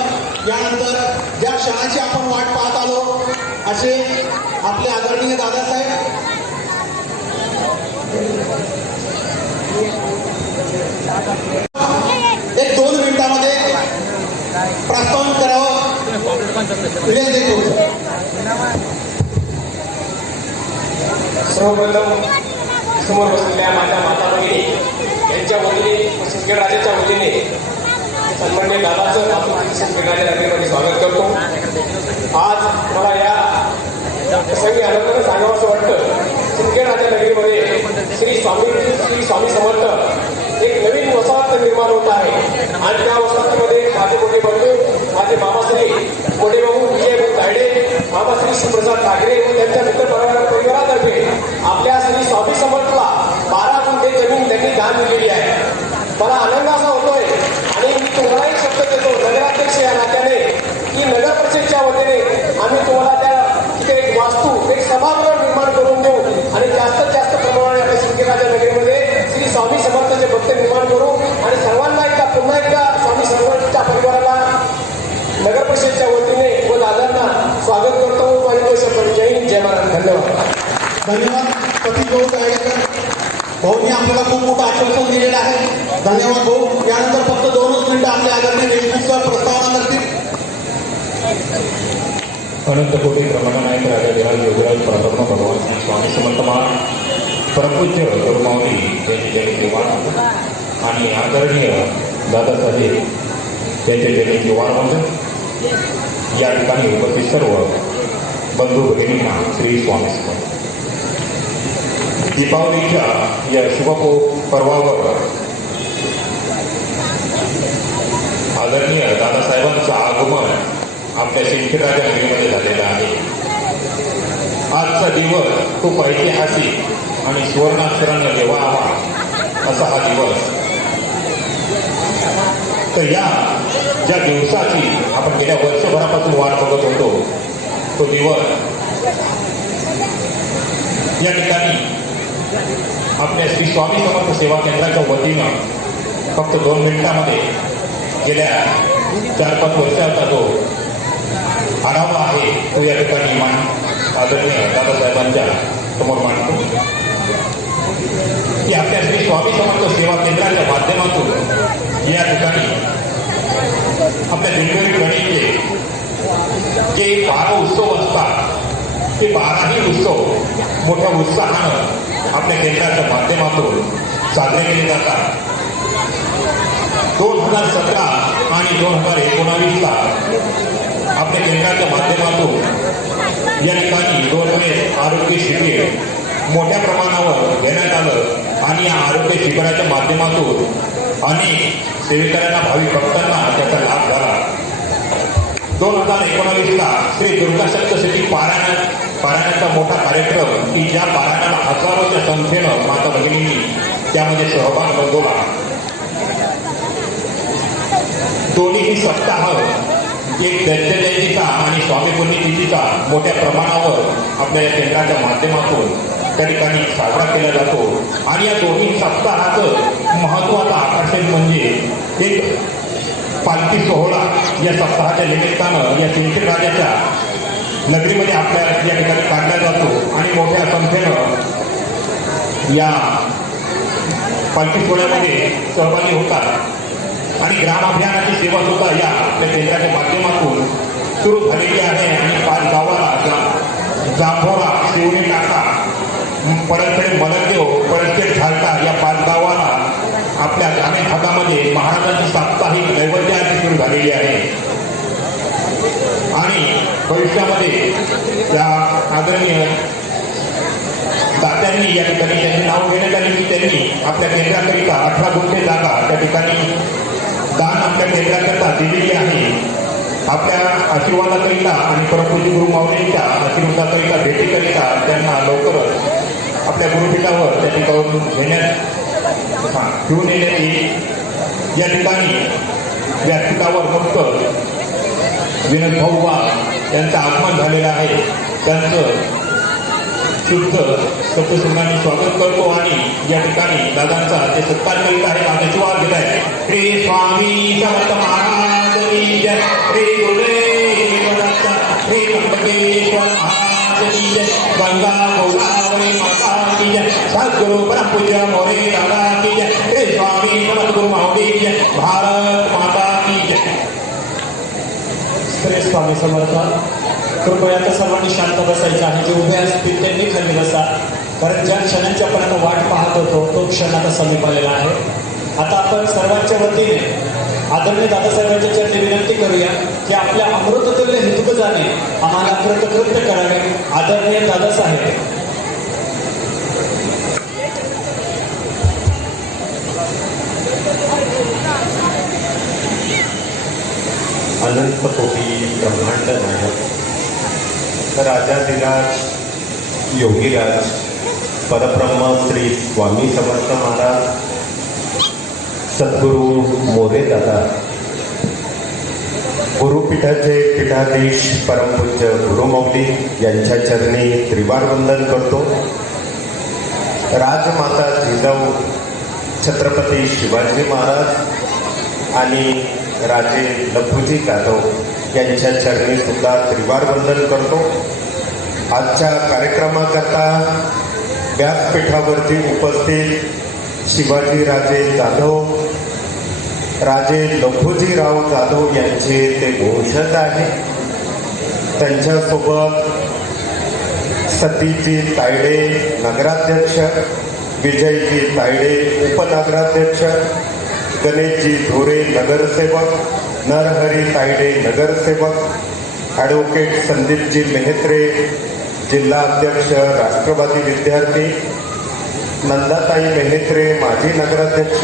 यानंतर ज्या क्षणाची आपण वाट पाहत आलो असे आपले आदरणीय दादासाहेब एक 2 मिनिटांमध्ये प्रस्तावना करावं विनंती करू. सर्वप्रथम समोर बसलेल्या माझ्या माता भगिनी यांच्या वतीने सिंदखेड राजाच्या वतीने सन्माननीय दादाचं आपण सिंदखेड राजा नगरीमध्ये स्वागत करतो. आज मला या प्रसंगी आनंदाने सांगावं असं वाटतं. सिंदखेडराजा नगरीमध्ये श्री स्वामी समर्थ एक नवीन वसाहत निर्माण होत आहे आणि त्या वसाहतीमध्ये माझे मोठे बंधू, माझे मामाश्री मोठे भाऊ विजय तायडे, मामाश्री सुप्रसाद ठाकरे व त्यांच्या मित्र परिवारातर्फे आपल्या श्री स्वामी समर्थला 12 गुंठे जमीन त्यांनी दान दिलेली आहे. मला आनंद असा होतोय आणि मी तुम्हालाही शब्द देतो नगराध्यक्ष या नात्याने की नगर परिषदेच्या वतीने आम्ही तुम्हाला त्या तिथे एक वास्तू, एक सभागृह निर्माण करून देऊ आणि जास्तीत जास्त प्रमाणात आपल्या सिंदखेडराजा नगरीमध्ये श्री स्वामी समर्थाचे भक्त निर्माण करू आणि सर्वांना पुन्हा एकदा स्वामी समर्थाच्या परिवाराला नगर परिषदेच्या वतीने व दादांना स्वागत करतो आणि तो शब्द. जय हिंद, जय महाराज. धन्यवाद. धन्यवाद प्रतीक भाऊ गायकर. भाऊनी आपल्याला खूप मोठं आश्वासन दिलेलं आहे. धन्यवाद भाऊ. यानंतर फक्त 2च मिनिटं आपले आदरणीय देशमुख सर प्रस्तावना करतील. अनंत कोटी ब्रह्मनायक राजा विराज योगराज परब्रह्म भगवान श्री स्वामी समर्थ महाराज परमपूज्य गुरुमाऊली यांची जयंती वार आणि आदरणीय दादासाहेब यांचे जयंती वार या ठिकाणी उपस्थित सर्व बंधू भगिनींना श्री स्वामी समर्थ. दीपावलीच्या या शुभ पर्वावर आदरणीय दादासाहेबांचं आगमन आपल्या सिंदखेडराजा नगरीमध्ये झालेलं आहे. आजचा दिवस खूप ऐतिहासिक आणि सुवर्णाक्षरानं लिहावा असा हा दिवस. तर या ज्या दिवसाची आपण गेल्या वर्षभरापासून वाट बघत होतो तो दिवस या ठिकाणी आपल्या श्री स्वामी समर्थ सेवा केंद्राच्या वतीनं फक्त 2 मिनिटांमध्ये गेल्या 4-5 वर्षाचा जो आढावा आहे तो या ठिकाणी आदरणीय दादासाहेबांच्या समोर मांडतो की आपल्या श्री स्वामी समर्थ सेवा केंद्राच्या माध्यमातून या ठिकाणी आपल्या दिंडोरी गणीचे जे 12 उत्सव असतात ते 12ही उत्सव मोठ्या उत्साहानं आपल्या केंद्राच्या माध्यमातून साजरे केले जातात. 2017 आणि 2019ला आपल्या केंद्राच्या माध्यमातून या ठिकाणी 2 वेळेस आरोग्य शिबिर मोठ्या प्रमाणावर घेण्यात आलं आणि या आरोग्य शिबिराच्या माध्यमातून अनेक सेवेकऱ्यांना, भाविक भक्तांना त्याचा लाभ झाला. 2019ला श्री दुर्गा सप्तशती पारायणाचा मोठा कार्यक्रम की ज्या पारायणाला हजारोच्या संख्येनं माता भगिनींनी त्यामध्ये सहभाग नोंदवला. दोन्ही सप्ताह एक दत्त जयंतीचा आणि स्वामी पुण्यतिथीचा मोठ्या प्रमाणावर आपल्या या केंद्राच्या माध्यमातून त्या ठिकाणी साजरा केला जातो. आणि या दोन्ही सप्ताहाचं महत्त्वाचं आकर्षण म्हणजे एक पालखी सोहळा या सप्ताहाच्या निमित्तानं या सिंदखेडराजाच्या नगरीमध्ये आपल्या या ठिकाणी काढला जातो आणि मोठ्या संख्येनं या पालखी सोहळ्यामध्ये सहभागी होतात. आणि ग्राम अभियानाची सेवा सुद्धा या आपल्या केंद्राच्या माध्यमातून सुरू झालेली आहे आणि 5 गावाला जांभोरा, शिवणी टाका, पळसखेड मलदेव, पळसखेड झालटा या 5 गावाला आपल्या ग्रामीण भागामध्ये महाराजांची साप्ताहिक नैवेद्याची सुरू झालेली आहे. आणि भविष्यामध्ये त्या आदरणीय दात्यांनी या ठिकाणी त्यांनी नाव घेण्यात आले की त्यांनी आपल्या केंद्राकरिता 18 गुंठे जागा त्या ठिकाणी दान आपल्या केंद्राकरिता दिलेली आहे. आपल्या आशीर्वादाकरिता आणि परमपूज्य गुरु माऊलींच्या आशीर्वादाकरिता भेटीकरिता त्यांना लवकरच आपल्या गुरुपीठावर त्या ठिकाणी घेऊन येण्यात येईल. या ठिकाणी व्यासपीठावर फक्त विनोद भाऊ वाघ यांचं आगमन झालेलं आहे. त्यांचं शुद्ध सप्तशृंगाने स्वागत करतो आणि या ठिकाणी दादांचा ते सत्कार करीत आहे, आशीर्वाद घेत आहे. श्री स्वामी समर्थ महाराज की जय. श्री गुरुदेव दत्त, श्री त्र्यंबकेश्वर महाराज की जय. गंगा गोदावरी माता की जय. सद्गुरु परमपूज्य मोरे दादा की जय. श्री स्वामी समर्थ गुरु माऊली की जय. भारत माता की जय. श्री स्वामी समर्थ. कृपया आता सर्वांनी शांत बसायचं आहे. जे उभे असतील त्यांनी खाली बसा, कारण ज्या क्षणांच्या पर्यंत वाट पाहत होतो तो क्षण आता समीप आलेला आहे. आता आपण सर्वांच्या वतीने आदरणीय दादासाहेबांच्या चरणी विनंती करूया की आपल्या अमृततुल्य हितगजाने आम्हाला कृतकृत्य करावे. आदरणीय दादासाहेब. अनंत कोटी ब्रह्मांड नायक राजाधिराज योगीराज परब्रह्म श्री स्वामी समर्थ महाराज, सद्गुरू मोरे दादा, गुरुपीठाचे पीठाधीश परमपूज्य गुरुमौली यांच्या चरणी त्रिवार वंदन करतो. राजमाता जिजाऊ छत्रपती शिवाजी महाराज आणि राजे लखुजी जाधव यांच्या चरणी सुद्धा त्रिवार वंदन करतो. आजच्या कार्यक्रमाकरता व्यासपीठावरती उपस्थित शिवाजी राजे जाधव, राजे लखुजीराव जाधव यांचे ते वंशज आहे. त्यांच्यासोबत सतीजी तायडे नगराध्यक्ष, विजयजी तायडे उपनगराध्यक्ष, गणेशजी धोरे नगरसेवक, नरहरी तायडे नगरसेवक, ॲडव्होकेट संदीपजी मेहत्रे जिल्हा अध्यक्ष राष्ट्रवादी विद्यार्थी, नंदाताई मेहत्रे माजी नगराध्यक्ष,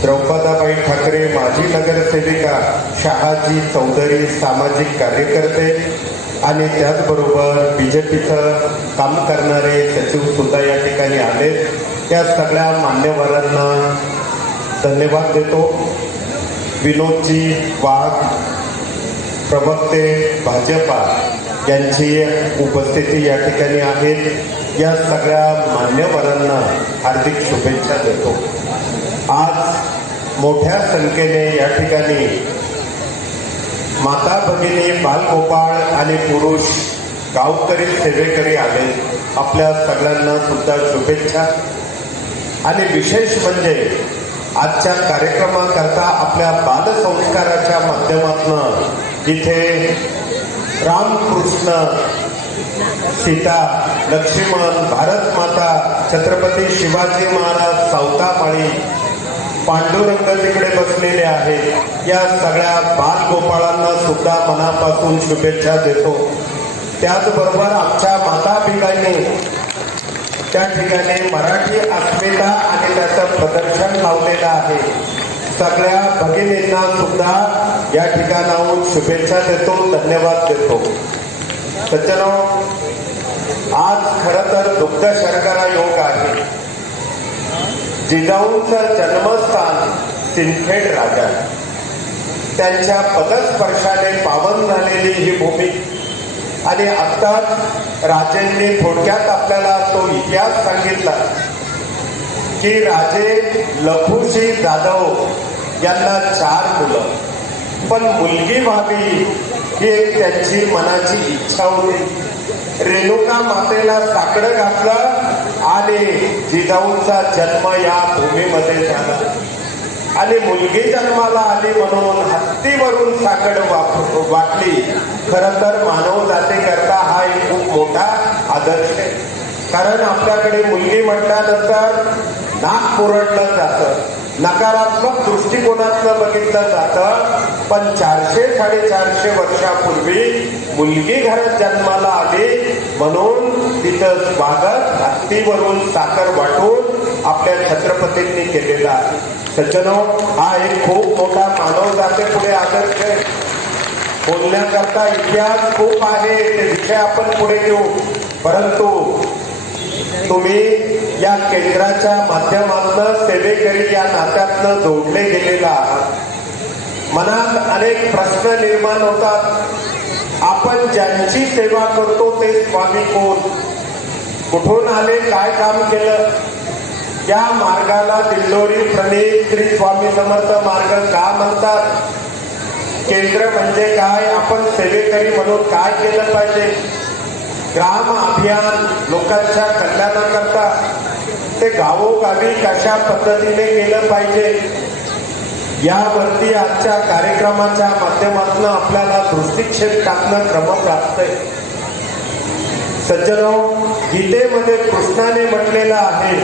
द्रौपदाबाई ठाकरे माजी नगरसेविका, शहाजी चौधरी सामाजिक कार्यकर्ते आणि त्याचबरोबर BJPचं काम करणारे सचिव सुद्धा या ठिकाणी आले. त्या सगळ्या मान्यवरांना धन्यवाद देतो. विनोदजी वाघ प्रवक्ते भाजपा यांची उपस्थिती या ठिकाणी आहेत. या सगळ्या मान्यवरांना हार्दिक शुभेच्छा देतो. आज मोठ्या संख्येने या ठिकाणी माता भगिनी, बालगोपाळ आणि पुरुष गावकरी सेवेकरी आले. आपल्या सगळ्यांना सुद्धा शुभेच्छा. आणि विशेष म्हणजे आजच्या कार्यक्रमाकरता आपल्या बालसंस्काराच्या माध्यमातून इथे रामकृष्ण, सीता, लक्ष्मण, भारत माता, छत्रपती शिवाजी महाराज, सावतामाळी, पांडुरंग तिकडे बसलेले आहेत. या सगळ्या बालगोपाळांना सुद्धा मनापासून शुभेच्छा देतो. त्याचबरोबर आमच्या माता पितांनी त्या ठिकाणी मराठी अस्मिता आणि त्याचं प्रदर्शन लावलेलं आहे. सगळ्या भगिनींना सुद्धा या ठिकाणाहून शुभेच्छा देतो, धन्यवाद देतो. सज्जनो, आज खरं तर दुग्ध शर्करा योग आहे. जिजाऊंचं जन्मस्थान सिंदखेड राजा, त्यांच्या पदस्पर्शाने पावन झालेली ही भूमी. आणि आत्ताच राजेंनी थोडक्यात आपल्याला तो इतिहास सांगितला की राजे लखुजी जाधव यांना 4 मुलं, पण मुलगी व्हावी ही एक त्यांची मनाची इच्छा होती. रेणुका मातेला साकडं घातलं आणि जिजाऊंचा जन्म या भूमीमध्ये झाला. आणि मुलगी जन्माला आली म्हणून हत्तीवरून साकड वाटली. खरं तर मानव जातीकरता हा एक खूप मोठा आदर्श आहे. कारण आपल्याकडे मुलगी म्हटल्यानंतर नाक पुरडलं जातं, नकारात्मक दृष्टिकोनातनं बघितलं जातं. पण 400-450 वर्षापूर्वी मुलगी घरात जन्माला आली म्हणून तिचं स्वागत हत्तीवरून साखर वाटून आपल्या छत्रपतींनी केलेलं आहे. सज्जनो, हा एक खूप मोठा मानव जातीपुढे आदर्श आहे. बोलण्याकरता इतिहास खूप आहे, ते विषय आपण पुढे घेऊ. परंतु तुम्ही या केंद्राच्या माध्यमातून सेवेकरी या नात्यातनं जोडले गेलेला आहात. मनात अनेक प्रश्न निर्माण होतात. आपण ज्यांची सेवा करतो ते स्वामी कोण, कुठून आले, काय काम केलं, या मार्गाला दिंडोरी प्रणीत श्री स्वामी समर्थ मार्ग का म्हणतात, केंद्र म्हणजे काय, आपण सेवेकरी म्हणून काय केलं पाहिजे, ग्राम अभियान लोकांच्या कल्याणाकरता ते गावोगावी कशा पद्धतीने केलं पाहिजे, यावरती आजच्या कार्यक्रमाच्या माध्यमातून आपल्याला दृष्टिक्षेप टाकणं क्रमप्राप्त आहे. सज्जनो, गीतेमध्ये कृष्णाने म्हटलेलं आहे,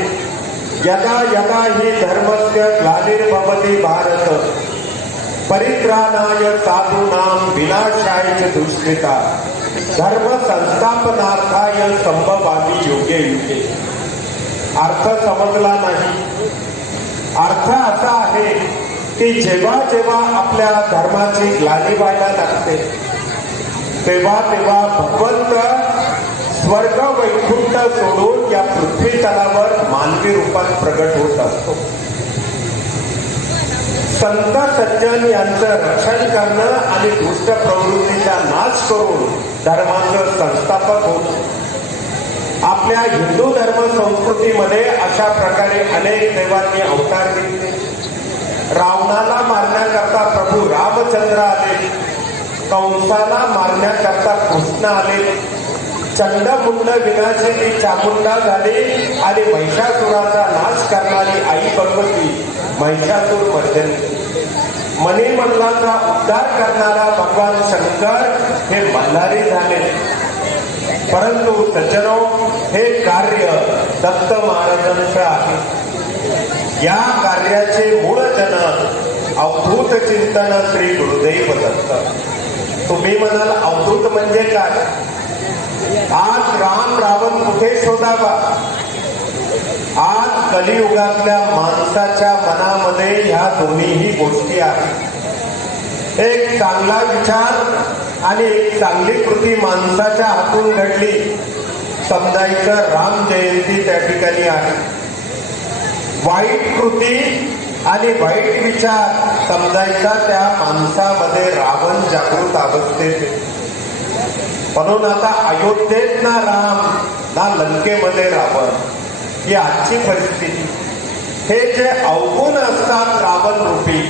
यदा यदा ही धर्मस्य ग्लानिर्भवति भारत परित्राणाय साधूनां विनाशाय च दुष्कृता धर्म संस्थापनार्थाय संभवामी युगे युगे. अर्थ समजला नाही. अर्थ असा आहे की जेव्हा जेव्हा आपल्या धर्माची ग्लानी व्हायला लागते तेव्हा तेव्हा भगवंत स्वर्ग वैकुंठ सोडून या पृथ्वी तलावर मानवी रूपात प्रगट होत असतो. संत सज्जन यांचं रक्षण करणं आणि दुष्ट प्रवृत्तीचा नाश करून धर्माचं संस्थापक होणं. आपल्या हिंदू धर्म संस्कृतीमध्ये अशा प्रकारे अनेक देवांनी अवतार घेतले. रावणाला मारण्याकरता प्रभू रामचंद्र आले, कंसाला मारण्याकरता कृष्ण आले, चंडमुंड विनाशिनी चामुंडा झाली आणि महिषासुराचा नाश करणारी आई भगवती महिषासुर मर्दिनी. मणिमंडलाचा उद्धार करणारा भगवान शंकर हे मल्हारी झाले. परंतु सज्जनो, हे कार्य दत्त महाराजांचं आहे. या कार्याचे मूळ जनक अवधूत चिंतन श्री गुरुदेव दत्त. तुम्ही म्हणाल अवधूत म्हणजे काय? आज राम रावण कुठे शोधावा? आज कलियुगातल्या माणसाच्या मनामध्ये ह्या दोन्हीही गोष्टी आहेत. एक चांगला विचार आणि एक चांगली कृती माणसाच्या हातून घडली समजायचं राम जयंती त्या ठिकाणी आहे. वाईट कृती आणि वाईट विचार समजायचा त्या माणसामध्ये रावण जागृत अवस्थेत. म्हणून आता अयोध्येत ना राम ना लंकेमध्ये रावण, ही आजची परिस्थिती. हे जे अवगुण असतात रावण रूपी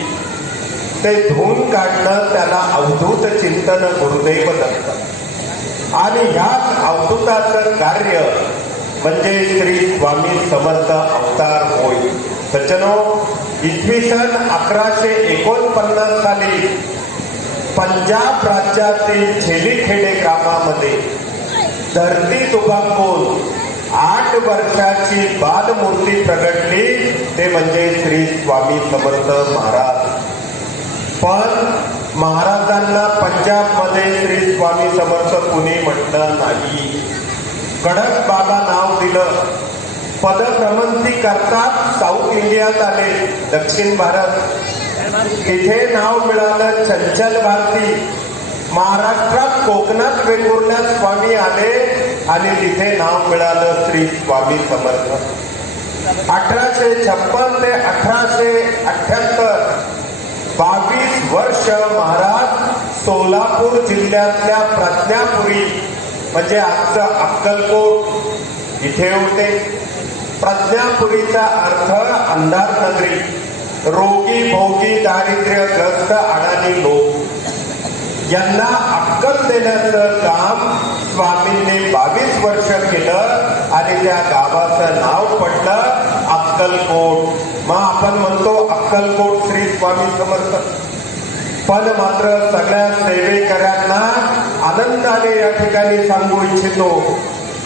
ते धुवून काढणं त्याला अवधूत चिंतन गुरुदेव दत्त. आणि ह्याच अवधूताचं कार्य म्हणजे श्री स्वामी समर्थ अवतार होय. सज्जनो, इसवी सन 1149 साली पंजाब राज्यातील झेलीखेडे ग्रामामध्ये धरती तुबांबून 8 वर्षाची बालमूर्ती प्रगटली, ते म्हणजे श्री स्वामी समर्थ महाराज. पण महाराजांना पंजाबमध्ये श्री स्वामी समर्थ कुणी म्हटलं नाही. कडक बाबा नाव दिलं. पदभ्रमंती करतात साऊथ इंडियात आले, दक्षिण भारत. तिथे नाव मिळालं चंचल भारती. महाराष्ट्रात कोकणात वेंगुर्ल्यात स्वामी आले आणि तिथे नाव मिळालं श्री स्वामी समर्थ. 1856 ते 1878 22 वर्ष महाराज सोलापूर जिल्ह्यातल्या प्रज्ञापुरी म्हणजे आजचं अक्कलकोट इथे होते. प्रज्ञापुरीचा अर्थ अंधार नगरी. रोगी भोगी दारिद्र्यग्रस्त अडाणी लोक यांना अक्कल देण्याचं काम स्वामींनी 22 वर्ष केलं आणि त्या गावाचं नाव पडलं अक्कलकोट. मग आपण म्हणतो अक्कलकोट श्री स्वामी समर्थ. पण मात्र सगळ्या सेवेकऱ्यांना आनंदाने या ठिकाणी सांगू इच्छितो,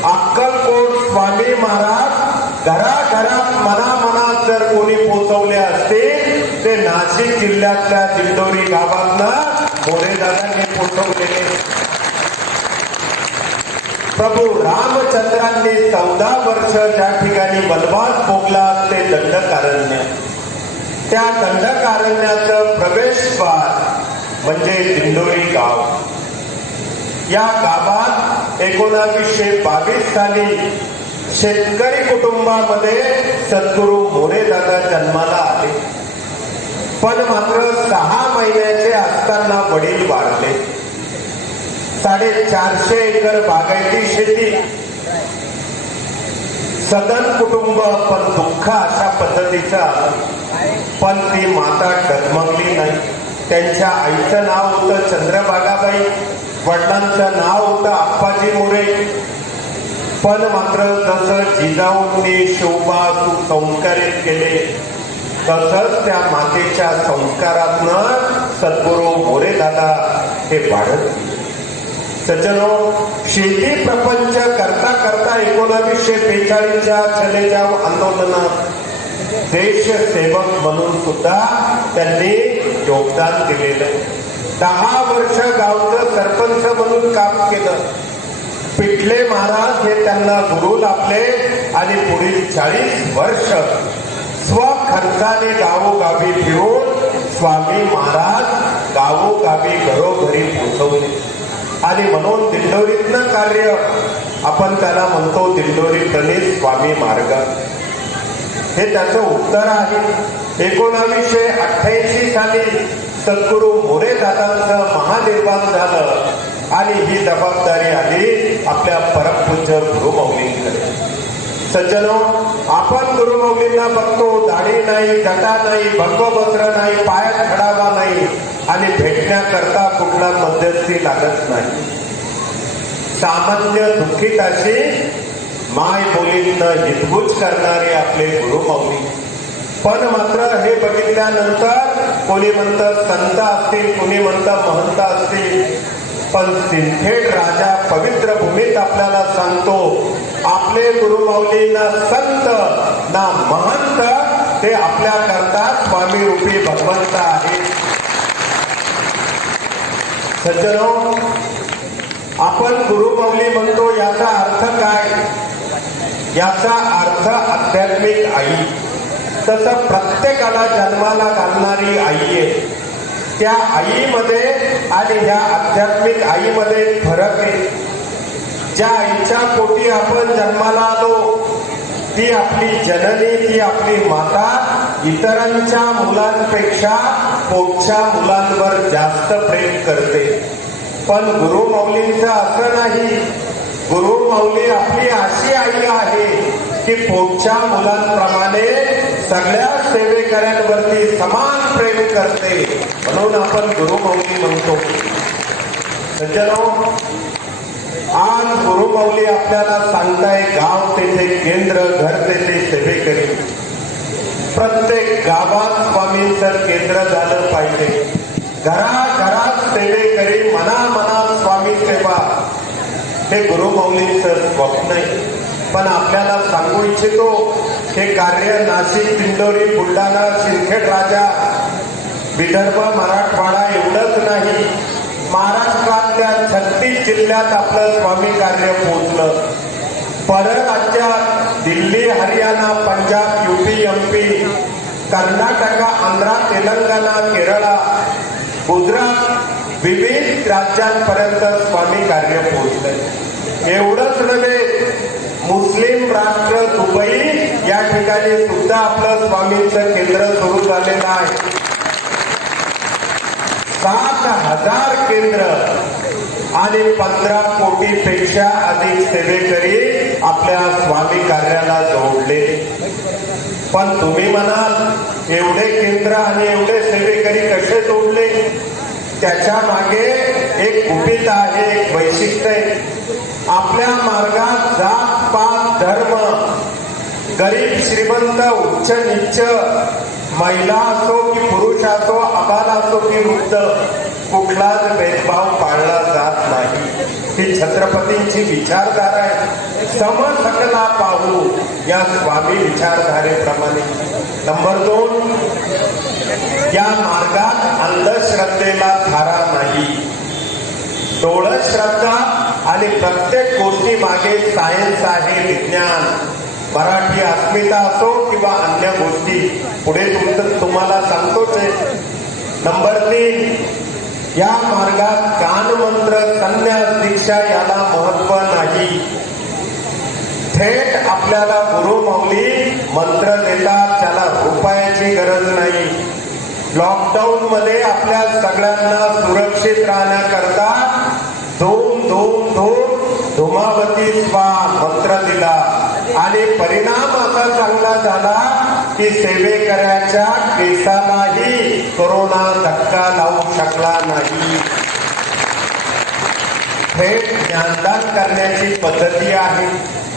अक्कलकोट स्वामी महाराज घराघरात मनामनात जर कोणी पोचवले असते ते नाशिक जिल्ह्यातल्या दिंडोरी गावातनं मोरेदादांनी पोचवलेले. प्रभू रामचंद्रांनी 14 वर्ष ज्या ठिकाणी वनवास भोगला ते दंडकारण्य. त्या दंडकारण्याचं प्रवेशद्वार म्हणजे दिंडोरी गाव. या गावात 1922 साली शेतकरी कुटुंबामध्ये सद्गुरू मोरेदादा जन्माला आले. पण मात्र 6 महिन्याचे असताना वडील वारले. 450 एकर बागायती शेती, सदन कुटुंब, पण दुःख अशा पद्धतीचं. पण ती माता डगमगली नाही. त्यांच्या आईचं नाव होतं चंद्रभागाबाई, वडिलांचं नाव होतं आप्पाजी मोरे. पण मात्र जसं जिजाऊंनी शोभा संस्कारित केले तसंच त्या मातेच्या संस्कारातनं सद्गुरू मोरेदादा हे वाढत. सज्जनो, शेती प्रपंच करता करता 1942च्या चले जाव आंदोलनात देशसेवक म्हणून सुद्धा त्यांनी योगदान दिलेलं. 10 वर्ष गावचं सरपंच म्हणून काम केलं. पिठले महाराज हे त्यांना गुरु लाभले आणि पुढील 40 वर्ष स्वखर्चाने गावोगावी फिरून स्वामी महाराज गावोगावी घरोघरी पोहोचवले. आणि म्हणून दिंडोरीतनं कार्य आपण त्याला म्हणतो दिंडोरी प्रणित स्वामी मार्ग. हे त्याचं उत्तर आहे. 1988 साली सद्गुरू मोरे दादांचं महानिर्वाण झालं आणि ही जबाबदारी आली आपल्या परमपूज्य गुरुमौलींकडे. सज्जनो, आपण गुरुमौलींना बघतो, दाढी नाही, जटा नाही, भगव वस्त्र नाही, पायात खडावा नाही आणि भेटण्याकरता कुठला मध्यस्थी लागत नाही. सामान्य दुःखित अशी माय बोलींना हितगुज करणारे आपले गुरुमौली. पण मात्र हे बघितल्यानंतर कोणी म्हणतं संत असतील, कोणी म्हणतं महंत असतील, पण सिंदखेड राजा पवित्र भूमीत आपल्याला सांगतो आपले गुरुमौली ना संत ना महंत, ते आपल्या करता स्वामी रूपी भगवंत आहे. सज्जनो, आपण गुरुमौली म्हणतो याचा अर्थ काय? याचा अर्थ आध्यात्मिक आई. तसं प्रत्येकाला जन्माला घालणारी आई आहे. त्या आईमध्ये आणि ह्या आध्यात्मिक आईमध्ये फरक आहे. ज्या आईच्या पोटी आपण जन्माला आलो ती आपली जननी, ती आपली माता इतरांच्या मुलांपेक्षा पोटच्या मुलांवर जास्त प्रेम करते. पण गुरुमौलींचं असं नाही. गुरुमौली आपली अशी आई आहे की पोटच्या मुलांप्रमाणे सगळ्या सेवेकऱ्यांवरती समान प्रेम करते. म्हणून आपण गुरुमौली म्हणतो. सज्जनो, आज गुरुमौली आपल्याला सांगताय गाव तेथे केंद्र, घर तेथे सेवेकरी. प्रत्येक गावात स्वामींचं केंद्र झालं पाहिजे. घराघरात सेवेकरी, मनामनात स्वामी सेवा, हे गुरुमौलींचं स्वप्न आहे. पण आपल्याला सांगू इच्छितो हे कार्य नाशिक, दिंडोरी, बुलढाणा, सिंदखेड राजा, विदर्भ, मराठवाडा एवढंच नाही, महाराष्ट्रातल्या 36 जिल्ह्यात आपलं स्वामी कार्य पोहोचलं. परराज्यात दिल्ली, हरियाणा, पंजाब, UP, MP, कर्नाटक, आंध्र, तेलंगणा, केरळा, गुजरात, विविध राज्यांपर्यंत स्वामी कार्य पोहोचलंय. एवढंच नव्हे, मुस्लिम राष्ट्र दुबई या ठिकाणी सुद्धा आपलं स्वामींचं केंद्र सुरू झालेलं आहे. 7,000 केंद्र आणि 15 कोटीपेक्षा अधिक सेवेकरी आपल्या स्वामी कार्याला जोडले. पण तुम्ही म्हणाल एवढे केंद्र आणि एवढे सेवेकरी कसे जोडले? त्याच्या मागे एक गुपित आहे, एक वैशिष्ट्य आहे. आपल्या मार्गात जात पात धर्म, गरीब श्रीमंत, उच्च नीच, महिला असो की पुरुष असो, आबाल असो की वृद्ध, कुठलाच भेदभाव पाळला जात नाही. ही छत्रपतींची विचारधारा आहे. समसकला पाहू या स्वामी विचारधारेप्रमाणे. नंबर 2, या मार्गात अंधश्रद्धेला थारा नाही. डोळं श्रद्धा आणि प्रत्येक गोष्टी मागे सायन्स आहे, विज्ञान. मराठी अस्मिता असो किंवा अन्य गोष्टी पुढे तुम्हाला सांगतोच आहे. नंबर 3, या मार्गात कानमंत्र, संन्यास, दीक्षा याला महत्व नाही. थेट आपल्याला गुरुमौली मंत्र देतात, त्याला रुपयाची गरज नाही. लॉकडाऊन मध्ये आपल्या सगळ्यांना सुरक्षित राहण्याकरता धूम धूम धूम धुमावती स्वा मंत्र दिला आणि परिणाम असा चांगला झाला की सेवेकऱ्याच्या केसालाही कोरोना धक्का लावू शकला नाही. थेट ज्ञानदान करण्याची पद्धती आहे.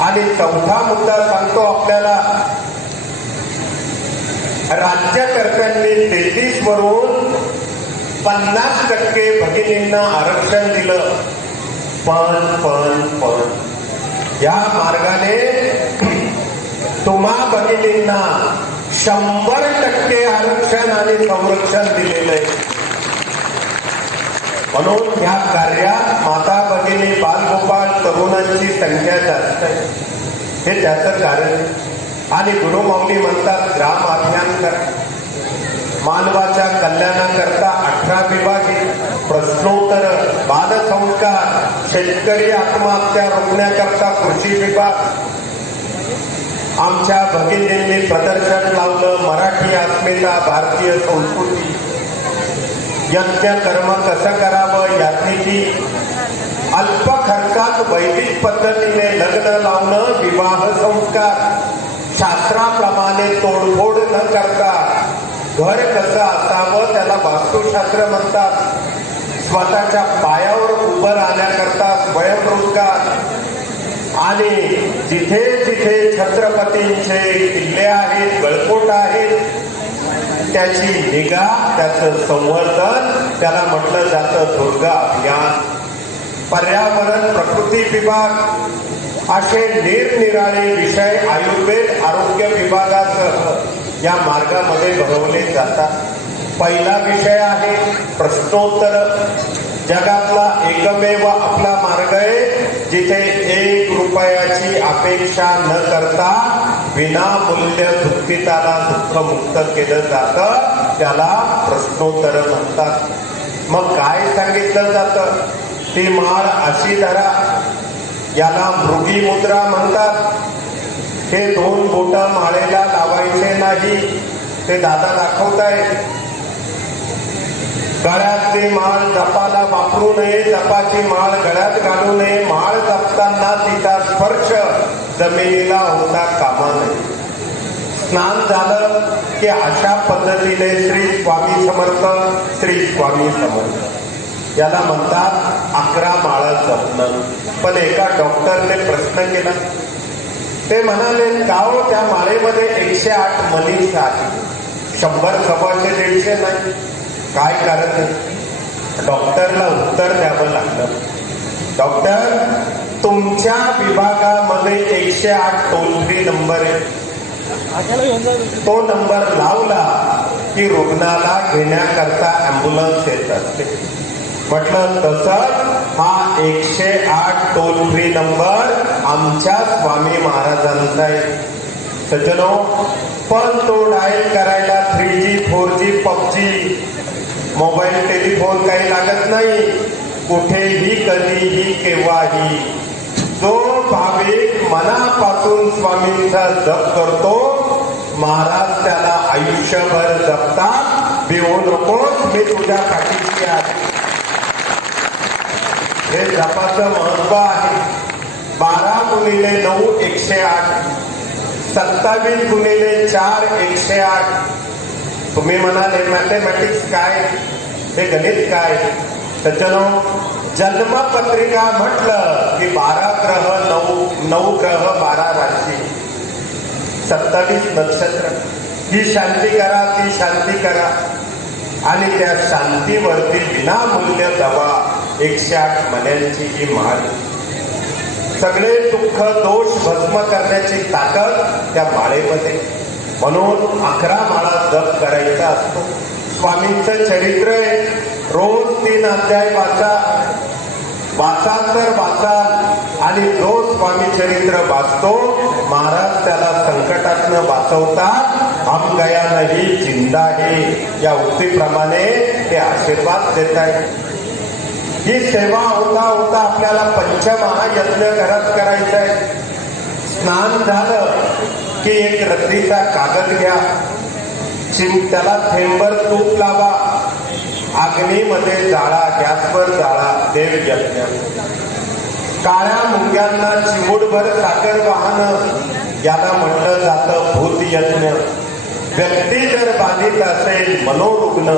आणि 4था मुद्दा सांगतो आपल्याला, राज्यकर्त्यांनी 33 वरून 50% भगिनींना आरक्षण दिलं. पण या मार्गाने तुम्हा भगिनींना 100% आरक्षण आणि संरक्षण दिलेलं आहे. म्हणून या कार्यात माता भगिनी बालगोपाळ तरुणांची संख्या जास्त आहे. हे त्याचं कारण आहे. आणि गुरुमाऊली म्हणतात ग्राम अभियान करा. मानवाच्या कल्याणाकरता 18 विभाग, प्रश्नोत्तर, बालसंस्कार, शेतकरी आत्महत्या रोखण्याकरता कृषी विभाग. आमच्या भगिनींनी प्रदर्शन लावलं. मराठी अस्मिता, भारतीय संस्कृती, यज्ञ कर्म कसं करावं याची अल्प खर्चात वैदिक पद्धतीने लग्न लावणं, विवाह संस्कार शास्त्राप्रमाणे तोडफोड न करता घर कसं असावं त्याला वास्तुशास्त्र म्हणतात. स्वतःच्या पायावर उभं राहण्याकरता स्वयंरोजगार आणि जिथे जिथे छत्रपतींचे किल्ले आहेत, गळकोट आहेत, त्याची निगा, त्याचं संवर्धन, त्याला म्हटलं जातं दुर्गा अभियान. पर्यावरण, प्रकृती विभाग असे निरनिराळे विषय आयुर्वेद आरोग्य विभागासह या मार्गामध्ये भरवले जातात. पहिला विषय आहे प्रश्नोत्तर. जगातला एकमेव आपला मार्ग आहे जिथे 1 रुपयाची अपेक्षा न करता विनामूल्य दुःखिताला दुःखमुक्त केलं जातं. त्याला प्रश्नोत्तर म्हणतात. मग काय सांगितलं जातं? ती माळ अशी धरा, याला मृगी मुद्रा म्हणतात. हे 2 बोट माळेला लावायचे नाही. ते दादा दाखवतायत. गळ्यातली माळ जपाला वापरू नये, जपाची माळ गळ्यात घालू नये. माळ जपताना तिचा स्पर्श जमिनीला होता कामा नये. स्नान झालं की अशा पद्धतीने श्री स्वामी समर्थ, श्री स्वामी समर्थ याला म्हणतात 11 माळा जपणं. पण एका डॉक्टरने प्रश्न केला. ते म्हणाले गाव त्या माळेमध्ये 108 मनीष आहे, 100 सव्वाशे 150 नाही. काय कारण आहे? डॉक्टरला उत्तर द्यावं लागलं. डॉक्टर, तुमच्या विभागामध्ये 108 टोल फ्री नंबर आहे. तो नंबर लावला की रुग्णाला घेण्याकरता ॲम्ब्युलन्स येत असते. म्हटलं तसं हा 108 टोल फ्री नंबर आमच्या स्वामी महाराजांचा आहे. सज्जनो, पण तो डायल करायला 3G 4G PUBG mobile telephone काही लागत नाही. कुठेही, कधीही, केव्हाही जो भाविक मनापासून स्वामींचा जप करतो, महाराज त्याला आयुष्यभर जपतात. भिवू नकोस, मी तुझ्या पाठीशी आहे. हे जपाचं महत्व आहे. 12 गुणिले 9 108, 27 गुणिले 4 108. तुम्ही म्हणाले मॅथमॅटिक्स काय, हे गणित काय? सज्जनो, जन्मपत्रिका म्हटलं की 12 ग्रह, 9 ग्रह, 12 राशी, 27 नक्षत्र. ही शांती करा, ती शांती करा. आणि त्या शांतीवरती विनामूल्य दवा 108 मण्यांची ही माळ. सगळे दुःख दोष भस्म करण्याची ताकद त्या माळेमध्ये. म्हणून 11 माळा जप करायचा असतो. स्वामींचं चरित्र आहे. रोज 3 अध्याय वाचा तर वाचा. आणि जो स्वामी चरित्र वाचतो, महाराज त्याला संकटातनं वाचवतात. हम गया नहीं जिंदा है या उक्तीप्रमाणे ते आशीर्वाद देत आहेत. ही सेवा होता होता आपल्याला पंचमहायज्ञ घरात करायचा आहे. स्नान झालं की एक रद्दीचा कागद घ्या, त्याला थेंबर तूप लावा, अग्नीमध्ये जाळा, गॅसवर जाळा. देव यज्ञ. काळ्या मुंग्यांना चिमूटभर साखर वाहनं, याला म्हटलं जातं भूत यज्ञ. व्यक्ती जर बाधित असेल, मनोरुग्ण,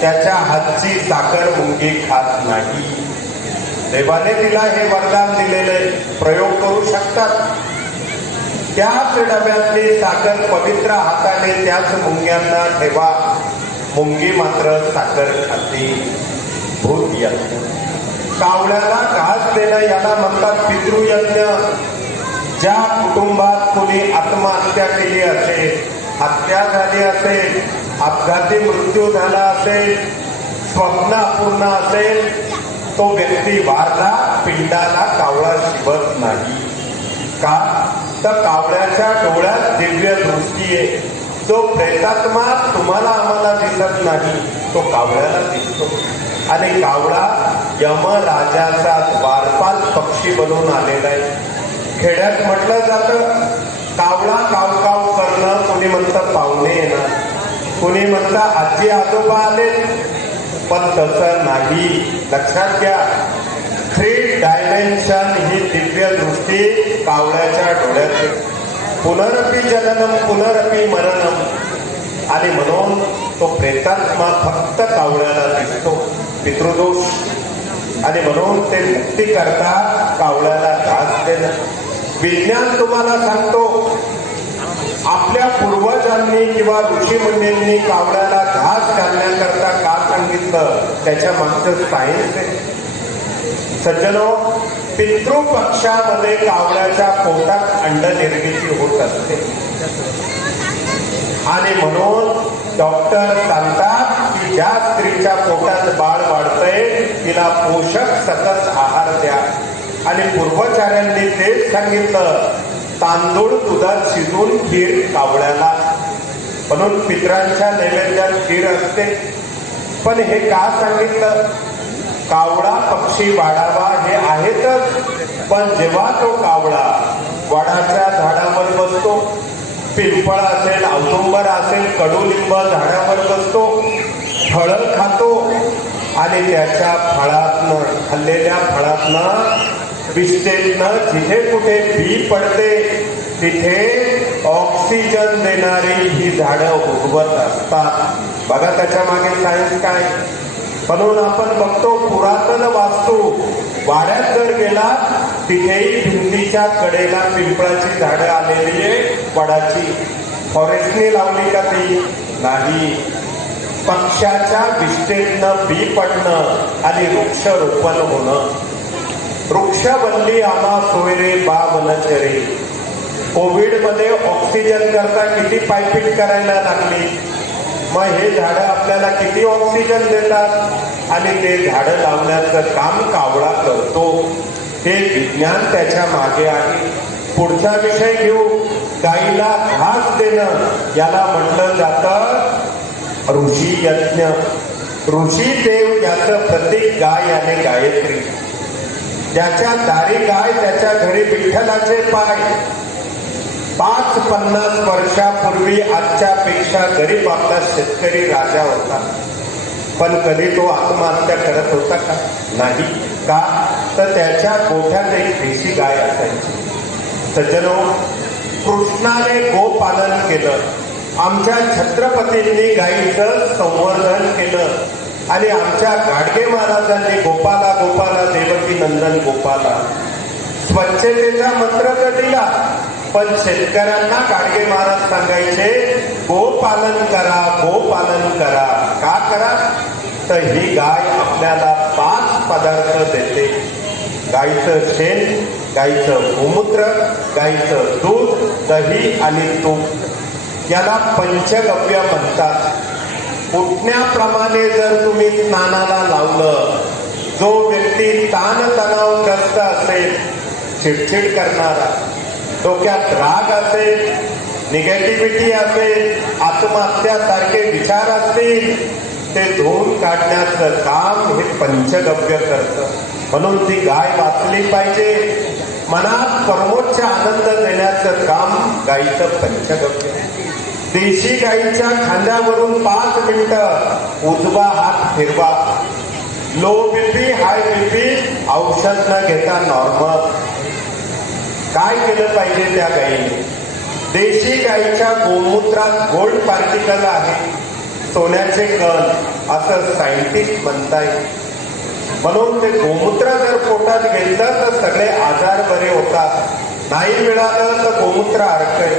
त्याच्या हातची साखर मुंगी खात नाही. देवाने तिला हे वरदान दिलेले, प्रयोग करू शकतात. त्याच डब्यातली साखर पवित्र हाताने त्याच मुंग्यांना ठेवा. मुंगी मात्र साखर खाते. भूत यज्ञ. कावळ्याला घास देणं याला म्हणतात पितृयज्ञ. ज्या कुटुंबात कोणी आत्महत्या केली असेल हत्या झाली असेल, अपघाती मृत्यू झाला असेल, स्वप्न अपूर्ण असेल, तो व्यक्ती वारला, पिंडाला कावळा शिवत नाही. का तर कावळ्याच्या डोळ्यात दिव्य दृष्टी आहे. जो प्रेतात्मा तुम्हाला आम्हाला दिसत नाही, तो कावळ्याला दिसतो. आणि कावळा यमराजाचा द्वारपाल पक्षी बनून आलेला आहे. खेड्यात म्हटलं जातं कावळा काव काव करणं, कोणी म्हणतं पाहुणे येणार, कोणी म्हणतं आजी आजोबा आले, पण तसं नाही. लक्षात घ्या, 3 डायमेन्शन ही दिव्य दृष्टी कावळ्याच्या डोळ्यात. पुनरपी जननम पुनरपी मरणम. आणि म्हणून तो प्रेतात्मा फक्त कावळ्याला दिसतो, पितृदोष. आणि म्हणून ते मुक्ती करता कावळ्याला घास देणं. विज्ञान तुम्हाला सांगतो, आपल्या पूर्वजांनी किंवा ऋषीमुनींनी कावळ्याला घास घालण्याकरता का सांगितलं, त्याच्या मागचं सायन्स आहे. सज्जनो, पितृपक्षामध्ये कावळ्याच्या पोटात अंड निर्मिती होत असते. आणि म्हणून डॉक्टर सांगतात की ज्या स्त्रीच्या पोटात बाळ वाढतंय तिला पोषक सकस आहार द्या. आणि पूर्वाचार्यांनी तेच सांगितलं, तांदूळ दुधात शिजवून खीर कावळ्याला. म्हणून पितरांच्या नैवेद्यात खीर असते. पण हे का सांगितलं? कावळा पक्षी वाढावा हे आहेतच, पण जेव्हा तो कावळा वडाच्या झाडावर बसतो, पिंपळ असेल, औदुंबर असेल, कडुलिंब झाडावर बसतो, फळं खातो आणि त्याच्या फळातनं, खाल्लेल्या फळातनं, विष्ठेतनं जिथे कुठे बी पडते तिथे ऑक्सिजन देणारी ही झाडं उगवत असतात. बघा त्याच्या मागे सायन्स काय. म्हणून आपण बघतो पुरातन वास्तू वाड्यात जर गेला तिथेही भिंतीच्या कडेला पिंपळाची झाडं आलेली आहे, वडाची. फॉरेस्टने लावली का ती? नाही. पक्षाच्या विष्ठेतनं बी पडणं आणि वृक्षरोपण होणं. वृक्षवल्ली आम्हा सोयरे बा वनचरे. कोविडमध्ये ऑक्सिजन करता किती पायपीट करायला लागली. मग हे झाडं आपल्याला किती ऑक्सिजन देतात आणि ते झाडं लावण्याचं काम कावळा करतो. हे विज्ञान त्याच्या मागे आहे. पुढचा विषय घेऊ, गाईला घास देणं. याला म्हटलं जातं ऋषी यज्ञ. ऋषी देव याचं प्रतीक गाय आणि गायत्री. ज्याच्या दारी गाय त्याच्या घरी विठ्ठलाचे पाय. 5-50 वर्षापूर्वी आजच्या पेक्षा गरीब आपला शेतकरी राजा होता. पण कधी तो आत्महत्या करत होता का? नाही. का तर त्याच्या गोठ्यात एक देशी गाय असायची. सज्जनो, कृष्णाने गोपालन केलं. आमच्या छत्रपतींनी गायीचं संवर्धन केलं. आणि आमच्या गाडगे महाराजांनी गोपाला गोपाला देवकी नंदन गोपाला. स्वच्छतेचा मंत्र तर दिला, पण शेतकऱ्यांना गाडगे महाराज सांगायचे गोपालन करा, गोपालन करा. का करा? तर ही गाय आपल्याला 5 पदार्थ देते. गाईचं शेण, गाईचं गोमूत्र, गाईचं दूध, दही आणि तूप. याला पंचगव्य म्हणतात. उठण्याप्रमाणे जर तुम्ही स्नानाला लावलं, जो व्यक्ती ताणतणावग्रस्त असेल, चिडचिड करणारा, डोक्यात राग असेल, निगेटिव्हिटी असेल, आत्महत्यासारखे विचार असतील, ते धुवून काढण्याचं काम हे पंचगव्य करतं. म्हणून ती गाय वाचली पाहिजे. मनात परमोच्च आनंद देण्याचं काम गायीचं पंचगव्य. देशी गाईच्या खांद्यावरून 5 मिनिटं उजवा हात फिरवा. लो बीपी, हाय बीपी औषध न घेता नॉर्मल. काय केलं पाहिजे त्या गायीने? देशी गाईच्या गोमूत्रात गोल्ड पार्टिकल आहे, सोन्याचे कण, असं सायंटिस्ट म्हणतायत. म्हणून ते गोमूत्र जर पोटात घेतलं तर सगळे आजार बरे होतात. नाही मिळालं तर गोमूत्र अर्कय.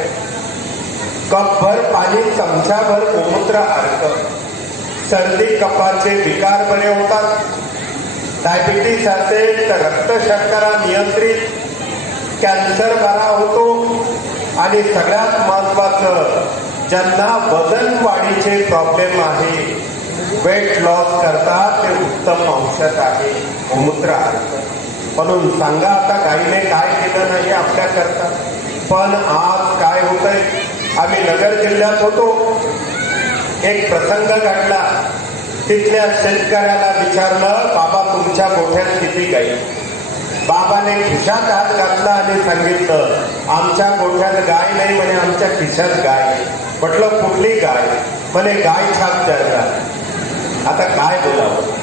कपभर पाणी, चमचाभर गोमूत्र अर्क. सर्दी कफाचे विकार बरे होतात. डायबिटीस असेल तर रक्तशर्करा नियंत्रित, कॅन्सर बरा होतो. आणि सगळ्यात महत्वाचं, ज्यांना वजन वाढीचे प्रॉब्लेम आहे, वेट लॉस करता ते उत्तम औषध आहे गोमूत्र अर्क. म्हणून सांगा आता गाईने काय केलं नाही आपल्याकरता. पण आज काय होतंय, आम्ही नगर जिल्ह्यात होतो, एक प्रसंग घडला. तिथल्या शेतकऱ्याला विचारलं, बाबा तुमच्या गोठ्यात किती गाई? बाबाने खिशात हात घातला आणि सांगितलं, आमच्या गोठ्यात गाय नाही म्हणे, आमच्या खिशात गाय. म्हटलं कुठली गाय? म्हणे गाय छाप द्यायला. आता काय बोलावं?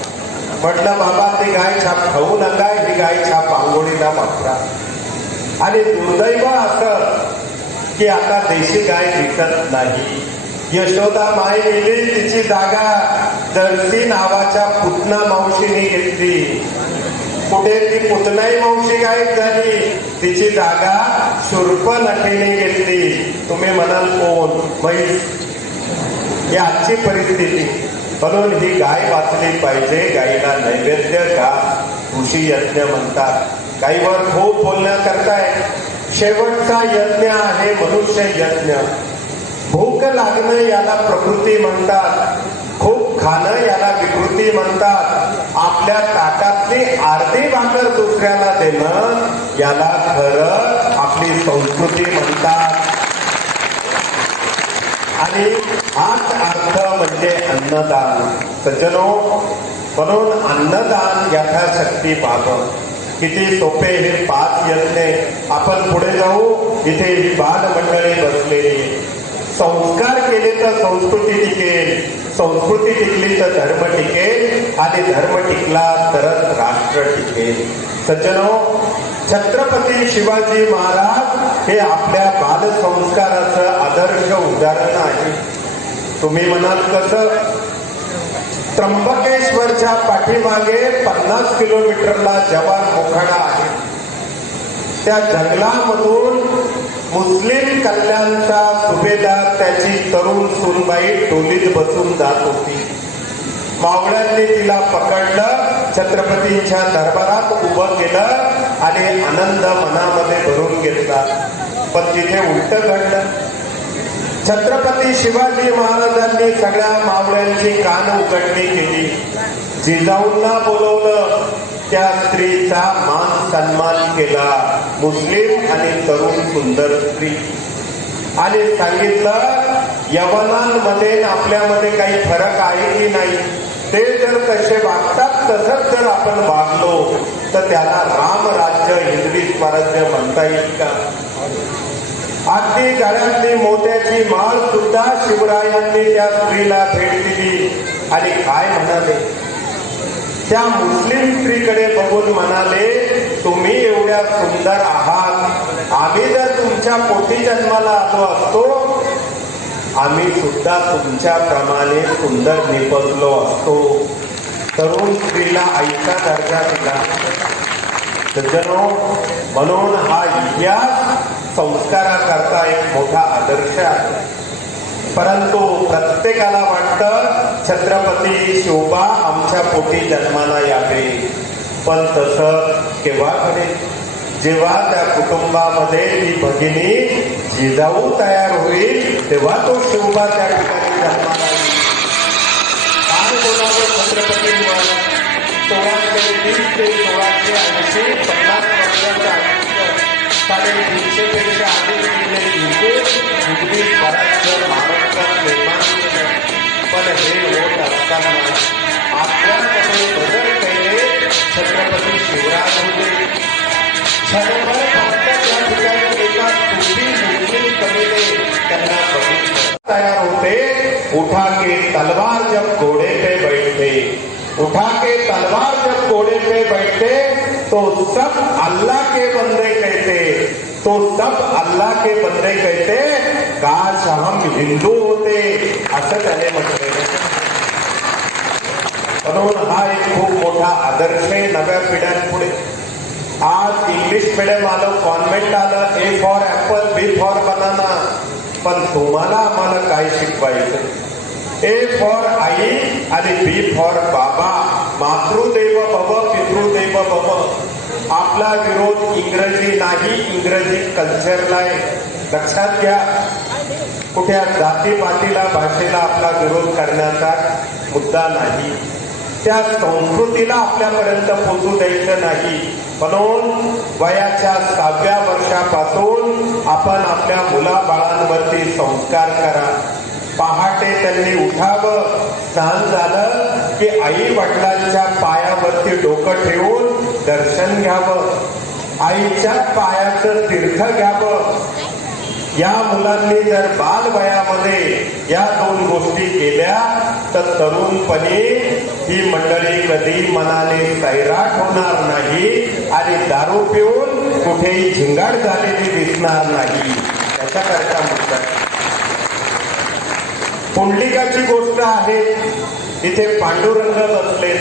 म्हटलं बाबा ती गाय छाप खाऊ नका, ही गाय छाप आंघोळीला वापरा. आणि दुर्दैव असं की आता देशी गाय दिसत नाही. यशोदा माई गेली, तिची जागा जर्सी नावाच्या पुतना मावशीने घेतली. कुठे ती पुतनाई मावशी गायब झाली, तिची जागा शूर्पणखेने घेतली. तुम्ही म्हणाल कोण? म्हैस. ही आजची परिस्थिती. म्हणून ही गाय वाचली पाहिजे. गायीला नैवेद्य घास ऋषी यज्ञ म्हणतात. गायीवर खूप बोलण्या करताय. शेवटचा यज्ञ आहे मनुष्य यज्ञ. भूक लागणं याला प्रकृती म्हणतात, खूप खाणं याला विकृती म्हणतात, आपल्या ताटातली अर्धी भाकर दुसऱ्याला देणं याला खरं आपली संस्कृती म्हणतात. आणि हाच अर्थ म्हणजे अन्नदान. सज्जनो, म्हणून अन्नदान यथाशक्ती व्हावं. किती सोपे हे 5 यज्ञ. आपण पुढे जाऊ. इथे ही बालमंडळी बसलेली. संस्कार केले तर संस्कृती टिकेल, संस्कृती टिकली तर धर्म टिकेल, आणि धर्म टिकला तरच राष्ट्र टिकेल. सज्जनो, छत्रपती शिवाजी महाराज हे आपल्या बालसंस्काराचं आदर्श उदाहरण आहे. तुम्ही म्हणाल कसं? त्र्यंबकेश्वरच्या पाठीमागे 50 किलोमीटरला जवान मोखाडा आहे. त्या जंगलामधून मुस्लिम कल्याणचा सुभेदार त्याची तरुण सूनबाई टोलीत बसून जात होती. मावळ्यांनी तिला पकडलं, छत्रपतींच्या दरबारात उभं केलं आणि आनंद मनामध्ये भरून घेतला. पण तिथे उलट घडलं. छत्रपती शिवाजी महाराजांनी सगळ्या मावळ्यांची कान उघडणी केली. जिजाऊंना बोलवलं, त्या स्त्रीचा मान सन्मान केला, मुस्लिम आणि तरुण सुंदर स्त्री. आणि सांगितलं, यवनांमध्ये आपल्यामध्ये काही फरक आहे की नाही? ते जर कसे वागतात तसंच जर आपण वागलो तर त्याला रामराज्य, हिंदवी स्वराज्य म्हणता येईल का? अगदी गळ्यातली मोत्याची माळ सुद्धा शिवरायांनी त्या स्त्रीला भेट दिली. आणि काय म्हणाले? त्या मुस्लिम स्त्रीकडे बघून म्हणाले, तुम्ही एवढ्या सुंदर आहात, आम्ही जर तुमच्या पोटी जन्माला आलो असतो, आम्ही सुद्धा तुमच्याप्रमाणे सुंदर निपजलो असतो. तरुण स्त्रीला आईचा दर्जा दिला. सज्जनो, म्हणून हा इतिहास संस्काराकरता एक मोठा आदर्श आहे. परंतु प्रत्येकाला वाटतं छत्रपती शिवबा आमच्या पोटी जन्माला यावे. पण तसं केव्हा घडेल? जेव्हा त्या कुटुंबामध्ये ती भगिनी जिजाऊ तयार होईल तेव्हा तो शिवबा त्या ठिकाणी जन्माला येईल. काय बोलावं छत्रपतींवर? 1620 ते 1680 50 वर्षांचं आयुष्य, 350 पेक्षा अधिक किल्ले जिंकून स्वराज्य महाराष्ट्रात निर्माण केलं. पण हे होत असताना आपल्यामध्ये बदल केले छत्रपती शिवराज होते. क्षणभर फक्त त्या ठिकाणी एका सुफी मुस्लिम कवीने त्यांना बघितलं. तयार होते, उठा के तलवार जब घोड़े पे बैठे, उठा के तलवार जब घोड़े पे बैठे तो सब अल्लाह के बंदे कहते, तो सब अल्लाह के बंदे कहते, काश हम हिंदू होते, असं त्याने म्हटलेलं. म्हणून हा एक खूप मोठा आदर्श आहे नव्या पिढ्यांपुढे. आज इंग्लिश मीडियम आलं, कॉन्व्हेंट आलं, A for apple, B for banana. पण तुम्हाला आम्हाला काय शिकवायचं? ए फॉर आई आणि बी फॉर बाबा. मातृदेव भव, पितृदेव भव. आपला विरोध इंग्रजी नाही, इंग्रजी कल्चरला आहे. लक्षात घ्या, कुठे जातीपातीला भाषेला आपला विरोध करण्याचा मुद्दा नाही, त्या संस्कृतीला आपल्यापर्यंत पोहोचू द्यायचं नाही. म्हणून वयाच्या 6व्या वर्षापासून आपण आपल्या मुलाबाळांवरती संस्कार करा. पहाटे त्यांनी उठावं, स्नान झालं की आई वडिलांच्या पायावरती डोकं ठेवून दर्शन घ्यावं, आईच्या पायाचं तीर्थ घ्यावं. या मुलांनी जर बालवयामध्ये या 2 गोष्टी केल्या तर तरुणपणी ही मंडळी कधी मनाने सैराट होणार नाही आणि दारू पिऊन कुठेही झिंगाट झालेली दिसणार नाही. त्याच्याकरता मुद्दा पुंडलिकाची गोष्ट आहे. इथे पांडुरंग बसले.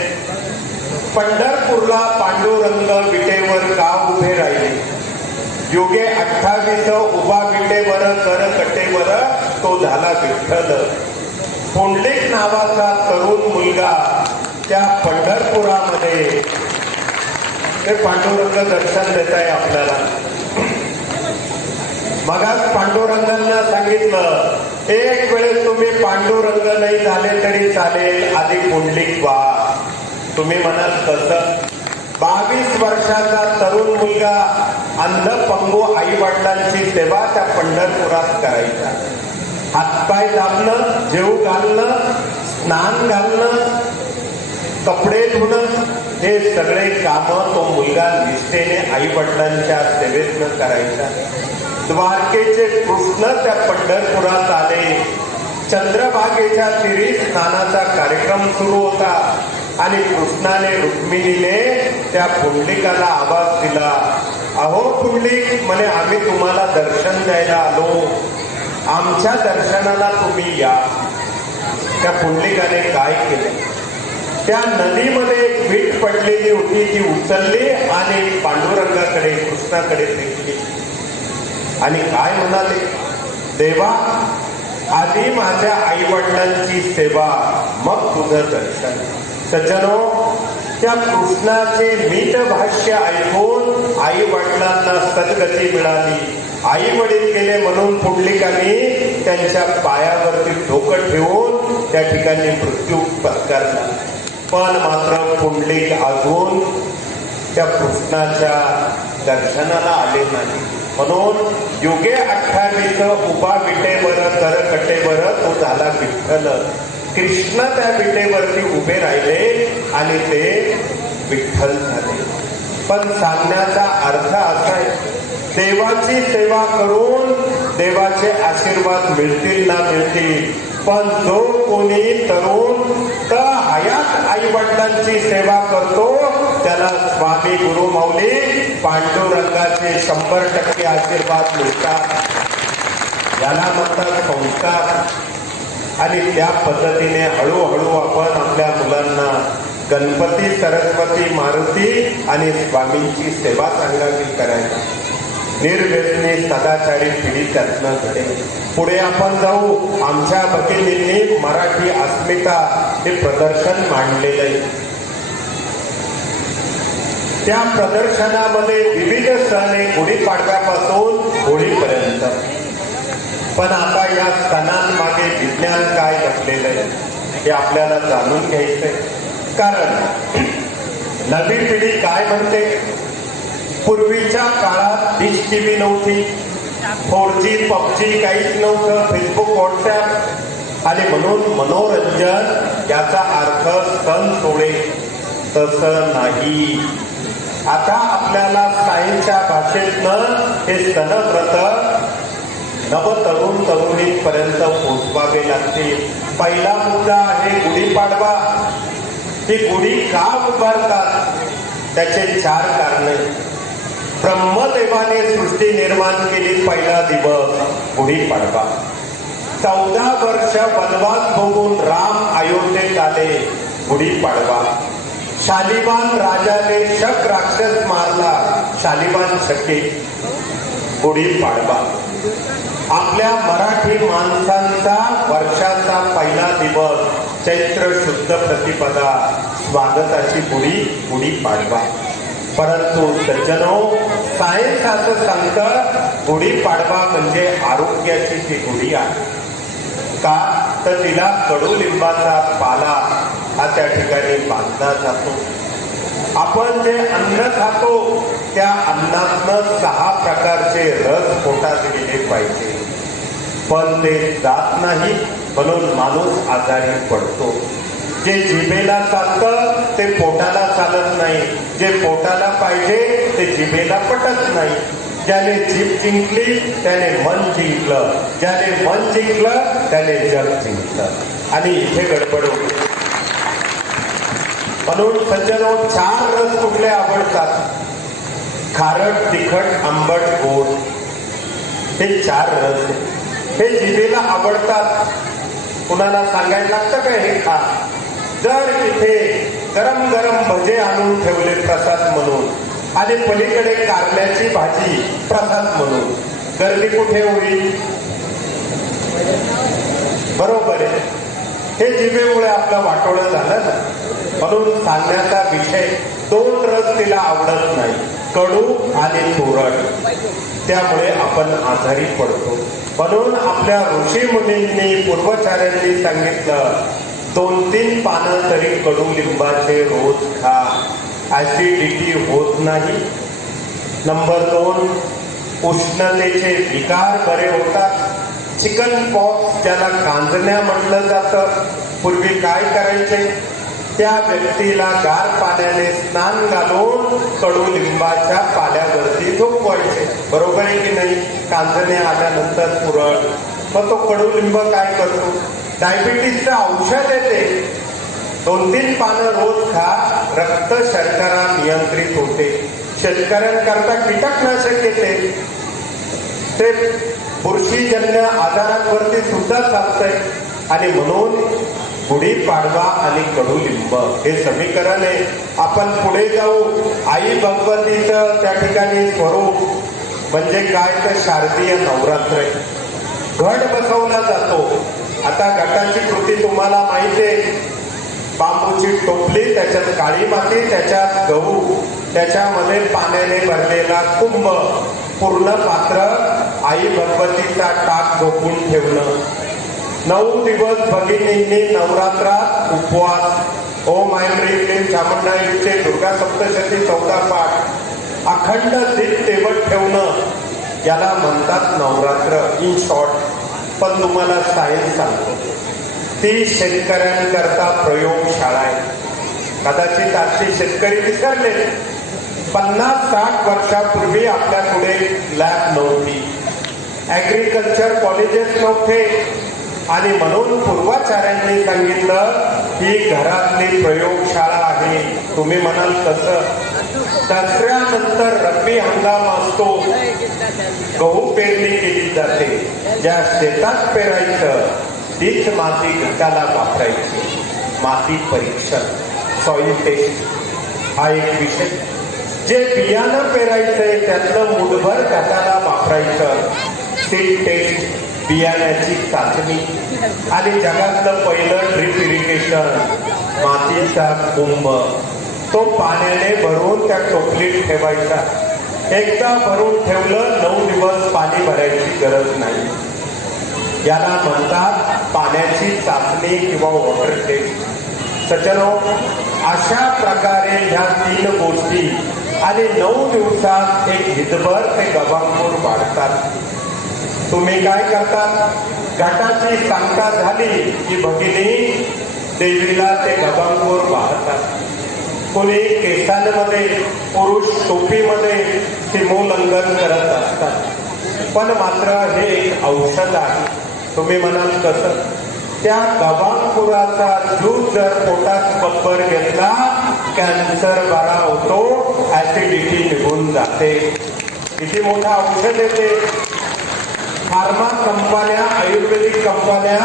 पंढरपूरला पांडुरंग विटेवर का उभे राहिले? योगे 28 उभा विटेवर कर कटेवर तो झाला विठ्ठल. पुंडलिक नावाचा तरुण मुलगा त्या पंढरपुरामध्ये ते पांडुरंग दर्शन देत आहे आपल्याला. मगाच पांडुरंगांना सांगितलं, एक वेळेस तुम्ही पांडुरंग नाही झाले तरी चालेल, आधी पुंडलिक व्हा. तुम्ही म्हणाल कसं? 22 वर्षाचा तरुण मुलगा अंध पंगू आई वडिलांची सेवा त्या पंढरपुरात करायचा. हातपाय दाबणं, जेव घालणं, स्नान घालणं, कपडे धुणं, हे सगळे कामं तो मुलगा निष्ठेने आई वडिलांच्या सेवेतनं करायचा. द्वारकेचे कृष्ण त्या पंढरपुरात आले. चंद्रभागेच्या तीरी स्नानाचा कार्यक्रम सुरू होता आणि कृष्णाने रुक्मिणीने त्या पुंडलिकाला आवाज दिला, अहो पुंडलिक, म्हणे आम्ही तुम्हाला दर्शन द्यायला आलो, आमच्या दर्शनाला तुम्ही या. त्या पुंडलिकाने काय केलं? त्या नदीमध्ये एक वीट पडलेली होती, ती उचलली आणि पांडुरंगाकडे कृष्णाकडे फेकली आणि काय म्हणाले, देवा, आधी माझ्या आई वडिलांची सेवा, मग तुझं दर्शन. सज्जनो, त्या कृष्णाचे मीठ भाष्य ऐकून आई वडिलांना सद्गती मिळाली. आई वडील गेले म्हणून पुंडलिकाने त्यांच्या पायावरती डोकं ठेवून त्या ठिकाणी मृत्यू पत्करला. पण मात्र पुंडलिक अजून त्या कृष्णाच्या दर्शनाला आले नाही. म्हणून युगे 28 उभा विटेवर कर कटेवर तो झाला विठ्ठल. कृष्ण त्या विटेवरती उभे राहिले आणि ते विठ्ठल झाले. पण सांगण्याचा अर्थ असा आहे, देवाची सेवा करून देवाचे आशीर्वाद मिळतील ना मिळतील, पण जो कोणी तरुण तर हयात आई वडिलांची सेवा करतो त्याला स्वामी गुरु माऊली पांडुरंगाचे 100% आशीर्वाद मिळतात. याला म्हणतात संस्कार. आणि त्या पद्धतीने हळूहळू आपण आपल्या मुलांना गणपती, सरस्वती, मारुती आणि स्वामींची सेवा सांगावी करायला. निर्व्यसनी सदाचारी पिढी त्यातनं घडेल. पुढे आपण जाऊ. आमच्या भगिनींनी मराठी अस्मिता हे प्रदर्शन मांडलेलं आहे. त्या प्रदर्शनामध्ये विविध सण आहे, गुढीपाडव्यापासून होळीपर्यंत. पण आता या सणांमागे विज्ञान काय लपलेलं आहे हे आपल्याला जाणून घ्यायचंय. कारण नवी पिढी काय म्हणते, पूर्वीच्या काळात डिश टीव्ही नव्हती, 4G, PUBG काहीच नव्हतं, फेसबुक, व्हॉट्सअप, आणि म्हणून मनोरंजन याचा अर्थ सण सोडे. तसं नाही. आता आपल्याला सायन्सच्या भाषेतनं हे सणव्रत नवतरुण तरुणींपर्यंत पोहोचवावे लागते. पहिला मुद्दा आहे गुढीपाडवा. ही गुढी का उभारतात? त्याचे 4 कारणे. ब्रह्मदेवाने सृष्टी निर्माण केली, पहिला दिवस गुढीपाडवा. 14 वर्ष वनवास भोगून राम अयोध्येत आले, गुढीपाडवा. शालिवान राजाने शक राक्षस मारला, शालिवान शके, गुढीपाडवा. आपल्या मराठी माणसांचा वर्षाचा पहिला दिवस चैत्र शुद्ध प्रतिपदा, स्वागताची गुढी, गुढीपाडवा. परंतु सज्जनो, सायन्स असं सांगतं गुढीपाडवा म्हणजे आरोग्याची ती गुढी आहे. का तर तिला कडुलिंबाचा पाला हा त्या ठिकाणी बांधला जातो. आपण जे अन्न खातो त्या अन्नातनं 6 प्रकारचे रस पोटात गेले पाहिजे, पण ते जात नाही म्हणून माणूस आजारी पडतो. जे जिभेला चालतं ते पोटाला चालत नाही, जे पोटाला पाहिजे ते जिभेला पटत नाही. ज्याने जीभ जिंकली त्याने मन जिंकलं, ज्याने मन जिंकलं त्याने जग जिंकलं. आणि इथे गडबड होती. म्हणून सज्जनो 4 रस कुठले आवडतात? खारट, तिखट, आंबट, गोड, हे 4 रस हे जिभेला आवडतात. कुणाला सांगायला लागतं का हे खा? जर इथे गरम गरम भजे आणून ठेवले प्रसाद म्हणून आणि पलीकडे कारल्याची भाजी प्रसाद म्हणून, गर्दी कुठे होईल? बरोबर आहे. हे जिभेमुळे आपलं वाटोळं झालं ना. म्हणून सांगण्याचा विषय 2 रस तिला आवडत नाही, कडू आणि तुरट. त्यामुळे आपण आजारी पडतो. म्हणून आपल्या ऋषी मुनींनी पूर्वाचार्यांनी सांगितलं 2-3 पानं तरी कडुलिंबाचे रोज खा, ऍसिडिटी होत नाही. नंबर 2, उष्णतेचे विकार बरे होतात. चिकन पॉक्स ज्याला कांजण्या म्हटलं जातं, पूर्वी काय करायचे? त्या व्यक्तीला गार पाण्याने स्नान घालून कडुलिंबाच्या पाल्यावरती झोपवायचे. बरोबर आहे की नाही? कांजण्या आल्यानंतर पुरळ. मग तो कडुलिंब काय करतो? डायबिटीसचं औषध येते. 2-3 पानं रोज खा, रक्त शर्करा नियंत्रित होते. शेतकऱ्यांकरता कीटकनाशक येते, ते बुरशीजन्य आजारांवरती सुद्धा चालतंय. आणि म्हणून गुढीपाडवा आणि कडुलिंब हे समीकरण आहे. आपण पुढे जाऊ. आई भगवतीचं त्या ठिकाणी स्वरूप म्हणजे काय? तर शारदीय नवरात्र आहे. घट बसवला जातो. आता घटाची कृती तुम्हाला माहिती आहे. बांबूची टोपली, त्याच्यात काळी माती, त्याच्यात गहू, त्याच्यामध्ये पाण्याने भरलेला कुंभ, पूर्ण पात्र आई भगवतीचा टाक झोपून ठेवणं. 9 दिवस भगिनींनी नवरात्रात उपवास, ओम ऐं ह्रीं क्लीं चामुंडाईचे दुर्गा सप्तशती 14 पाठ, अखंड दीप तेवत ठेवणं, याला म्हणतात नवरात्र इन शॉर्ट. पण तुम्हाला सायन्स सांगतो, ती शेतकऱ्यांकरता प्रयोगशाळा आहे. कदाचित आजचे शेतकरी विसरले. 50-60 वर्षापूर्वी आपल्या पुढे लॅब नव्हती, ऍग्रिकल्चर कॉलेजेस नव्हते. आणि म्हणून पूर्वाचार्यांनी सांगितलं ही घरातली प्रयोगशाळा आहे. तुम्ही म्हणाल कसं? दसऱ्यानंतर रब्बी हंगाम असतो, गहू पेरणी केली जाते. ज्या शेतात पेरायचं तीच माती घटाला वापरायची. माती परीक्षण, सॉइल टेस्ट हा एक विषय. जे बियाणं पेरायचंय त्यातलं मुठभर घटाला वापरायचं. सीड टेस्ट, बियाण्याची चाचणी. आणि जगातलं पहिलं ड्रिप इरिगेशन, मातीचा कुंभ, तो पाण्याने भरून त्या टोपलीत ठेवायचा. एकदा भरून ठेवलं 9 दिवस पाणी भरायची गरज नाही. याला म्हणतात पाण्याची चाचणी किंवा वॉटर टेस्ट. सज्जनो, अशा प्रकारे ह्या 3 गोष्टी आणि 9 दिवसात एक हितभर ते गव्हांकूर वाढतात. तुम्ही काय करतात? घटाची सांगता झाली की भगिनी देवीला ते गव्हांकूर वाहतात. कोणी केसांमध्ये, पुरुष टोपीमध्ये सीमोल्लंघन करत असतात. पण मात्र हे एक औषध आहे. तुम्ही म्हणाल कसं? त्या गव्हांकुराचा ज्यूस जर पोटात बरोबर घेतला, कॅन्सर बरा होतो, ऍसिडिटी निघून जाते. किती मोठा औषध येते. फार्मा कंपन्या, आयुर्वेदिक कंपन्या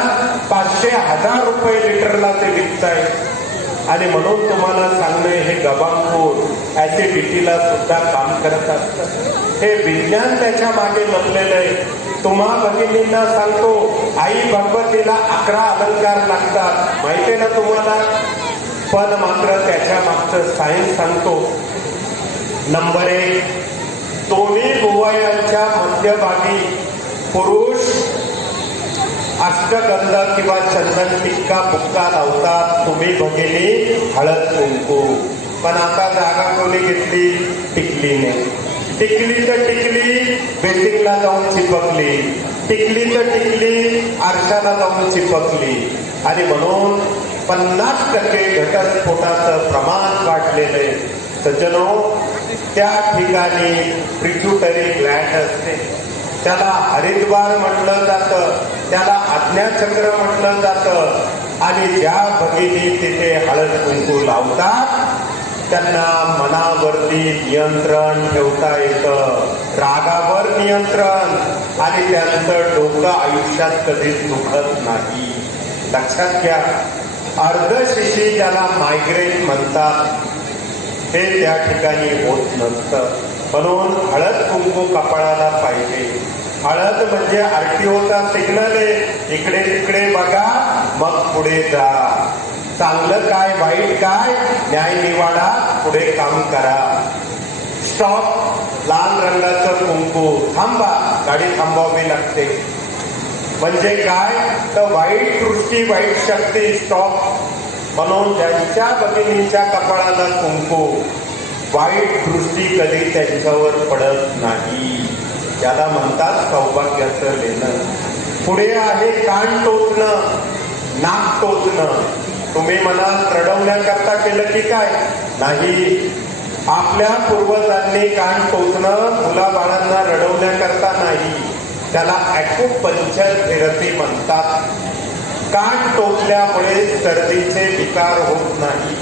500,000 रुपये लिटरला ते विकतायत. आणि म्हणून तुम्हाला सांगणे, हे गव्हांकूर ऍसिडिटीला सुद्धा काम करत असतं. हे विज्ञान त्याच्या मागे लपलेलं आहे. तुम्हा भगिनींना सांगतो, आई भगवतीला 11 अलंकार लागतात, माहितीये ना तुम्हाला? पण मात्र त्याच्या मागचं सायन्स सांगतो. नंबर 1, दोन्ही भुवयांच्या मध्यभागी पुरुष अष्टगंध किंवा चंदन टिक्का बुक्का लावतात, तुम्ही भगिनी हळद कुंकू. पण आता जागा कोणी घेतली? टिकलीने. टिकली तर टिकली बेसिंगला जाऊन चिपकली, टिकली तर टिकली आरशाला जाऊन चिपकली. आणि म्हणून 50% घटस्फोटाचं प्रमाण वाढलेलं आहे. सज्जनो, त्या ठिकाणी पिट्युटरी ग्लँड असते, त्याला हरिद्वार म्हटलं जातं, त्याला आज्ञाचक्र म्हटलं जातं. आणि ज्या भगिनी तिथे हळद कुंकू लावतात त्यांना मनावरती नियंत्रण ठेवता येतं, रागावर नियंत्रण, आणि त्यांचं डोकं आयुष्यात कधीच दुखत नाही. लक्षात घ्या, अर्धशिशी ज्याला मायग्रेन म्हणतात हे त्या ठिकाणी होत नसतं. म्हणून हळद कुंकू कपाळाला पाहिजे. हळद म्हणजे आरटीओचा सिग्नल आहे, इकडे तिकडे बघा मग पुढे जा. चांगलं काय वाईट काय न्याय निवाडा, पुढे काम करा. स्टॉप, लाल रंगाचं कुंकू, थांबा, गाडी थांबवावी लागते. म्हणजे काय तर वाईट दृष्टी वाईट शक्ती स्टॉप. म्हणून ज्यांच्या भगिनीच्या कपाळाला कुंकू, वाईट दृष्टी कधी त्यांच्यावर पडत नाही. याला म्हणतात सौभाग्याचं लेणं. पुढे आहे कान टोचणं, नाक टोचणं. तुम्ही म्हणाल रडवण्याकरता केलं की काय? नाही, आपल्या पूर्वजांनी कान टोचणं मुलाबाळांना रडवण्याकरता नाही, त्याला ॲक्युपंक्चर थेरपी म्हणतात. कान टोचल्यामुळे सर्दीचे विकार होत नाही.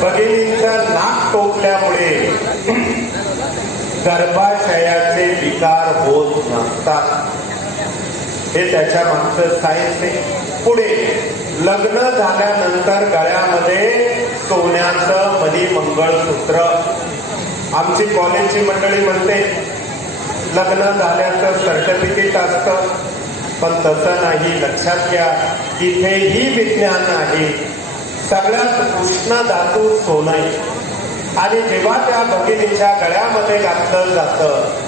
भगिनींचं नाक टोचल्यामुळे गर्भाशयाचे विकार होत नसतात. हे त्याच्या मागचं सायन्स आहे. पुढे लग्न झाल्यानंतर गळ्यामध्ये सोन्याचं मणी मंगळसूत्र. आमची कॉलेजची मंडळी म्हणते लग्न झाल्याचं सर्टिफिकेट असतं, पण तसं नाही. लक्षात घ्या, तिथेही विज्ञान आहे. सगळ्यात उष्ण धातू सोनं, आणि जेव्हा त्या भगिनीच्या गळ्यामध्ये घातलं जातं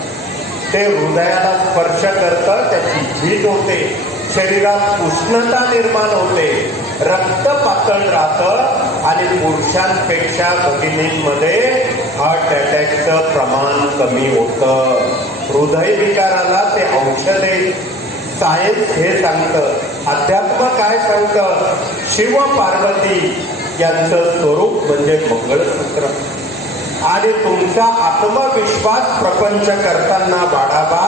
ते हृदयाला स्पर्श करतं, त्याची झीज होते, शरीरात उष्णता निर्माण होते, रक्त पातळ राहतं, आणि पुरुषांपेक्षा भगिनींमध्ये हार्ट अटॅकचं प्रमाण कमी होतं. हृदयविकाराला ते औषध आहे. सायन्स हे सांगतं. अध्यात्म काय सांगतं? शिव पार्वती यांचं स्वरूप म्हणजे मंगळसूत्र. आणि तुमचा आत्मविश्वास प्रपंच करताना वाढावा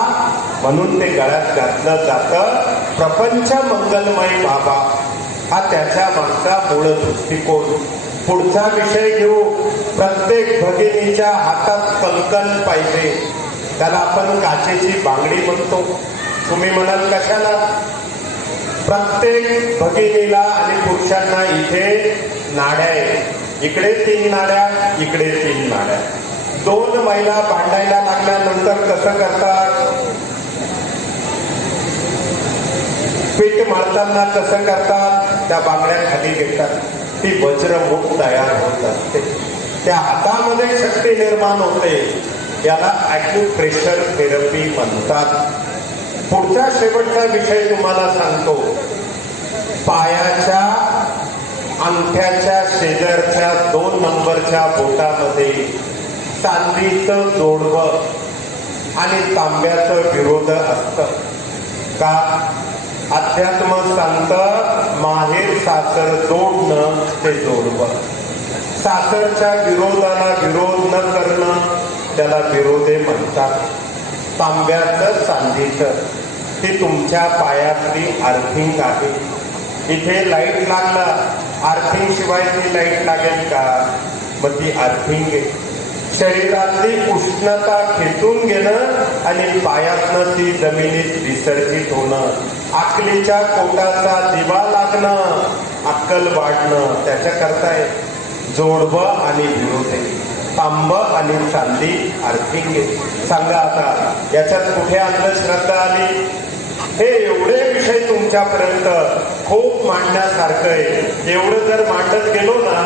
म्हणून ते गळ्यात घातलं जातं. प्रपंच मंगलमय व्हावा हा त्याच्या मागचा मूळ दृष्टिकोन. पुढचा विषय घेऊ. प्रत्येक भगिनीच्या हातात कंकण पाहिजे. त्याला आपण काचेची बांगडी म्हणतो. तुम्ही म्हणाल कशाला? प्रत्येक भगिनीला आणि पुरुषांना इथे नाड्या आहेत. इकडे 3 नाड्या, इकडे 3 नाड्या. 2 महिला भांडायला लागल्यानंतर कसं करतात? पीठ मळताना कसं करतात? त्या बांगड्या खाली घेतात. ती वज्रमुख तयार होत असते. त्या हातामध्ये शक्ती निर्माण होते. याला ॲक्युप्रेशर थेरपी म्हणतात. पुढचा शेवटचा विषय तुम्हाला सांगतो. पायाच्या अंगठ्याच्या शेजारच्या 2 नंबरच्या बोटामध्ये चांदीचं जोडवं आणि तांब्याचं विरोध असतं. का? अध्यात्म सांगतं माहेर सासर जोडणं ते जोडवं. सासरच्या विरोधाला विरोध न करणं त्याला विरोधे म्हणतात. तांब्याचं चांदीचं ती तुमच्या पायातली अर्थिंग आहे. इथे लाईट लागला, अर्थिंग शिवाय ती लाईट लागेल का? मग ती अर्थिंग आहे. शरीरातली उष्णता खेचून घेणं आणि पायातनं ती जमिनीत विसर्जित होणं. अक्कलीच्या पोटाचा दिवा लागणं, अक्कल वाढणं, त्याच्याकरता जोडवं आणि विरोध आहे. तांब आणि चांदी अर्थिंग आहे. सांगा आता याच्यात कुठे अंधश्रद्धा आली? हे एवढे विषय तुमच्यापर्यंत खूप मांडण्यासारखं आहे. एवढं जर मांडत गेलो ना,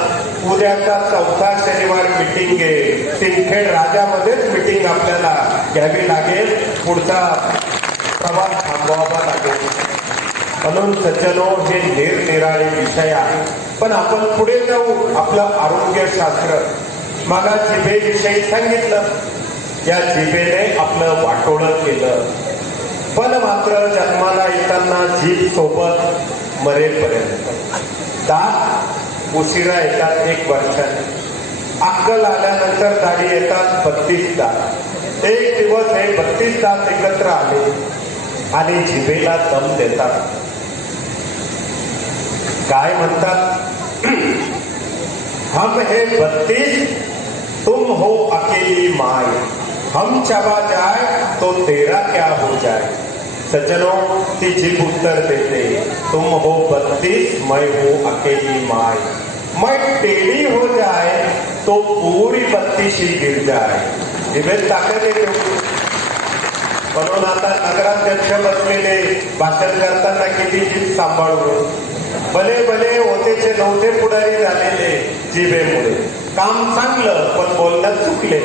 उद्याचा 4था शनिवार मिटिंग आहे. सिंदखेड राजामध्येच मिटिंग आपल्याला घ्यावी लागेल. पुढचा प्रवास थांबवावा लागेल. म्हणून सज्जनो, हे निरनिराळे विषय आहे. पण आपण पुढे जाऊ. आपलं आरोग्यशास्त्र, मला जिभेविषयी सांगितलं. या जिभेने आपलं वाटोळं केलं. पण मात्र जन्माला येताना जीभ सोबत मरेपर्यंत. दात उशिरा येतात 1 वर्षाने. अक्कल आल्यानंतर दाढी येतात 32 दात. एक दिवस हे 32 दात एकत्र आले आणि जिभेला दम देतात. काय म्हणतात? हम है 32, तुम हो अकेली माय. हम चबा जाए तो तेरा क्या हो जाए. सज्जनों, ती जीभ उत्तर देते, तुम हो 32, मैं हूं अकेली माय. मैं टेढ़ी हो जाए तो पूरी 32 ही गिर जाए. जिभेत ताकद येते. म्हणून आता नगराध्यक्ष बसलेले भाषण करताना किती जीभ सांभाळून. भले भले होतेचे नव्हते पुढारी झालेले जिभेमुळे. काम चांगलं पण बोलण्यात चुकले,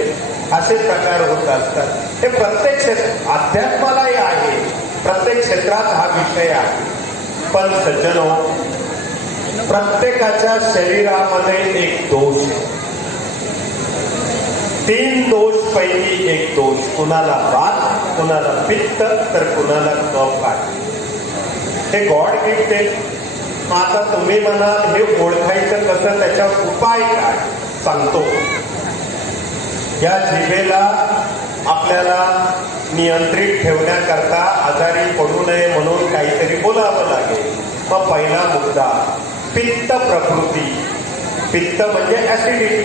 असे प्रकार होत असतात. हे प्रत्येक क्षेत्र, अध्यात्मालाही आहे, प्रत्येक क्षेत्रात हा विषय आहे. पण सज्जनो, प्रत्येकाच्या शरीरामध्ये एक दोष आहे. 3 दोष पैकी एक दोष. कुणाला वात, कुणाला पित्त, तर कुणाला कफ आहे. हे गॉड गिफ्ट आहे. आता तुम्ही म्हणाल हे ओळखायचं कसं, त्याच्या उपाय काय, सांगतो. या जिभेला आपल्याला नियंत्रित ठेवण्याकरता आजारी पडू नये म्हणून काहीतरी बोलावं लागेल. मग पहिला मुद्दा, पित्त प्रकृती. पित्त म्हणजे ऍसिडिटी.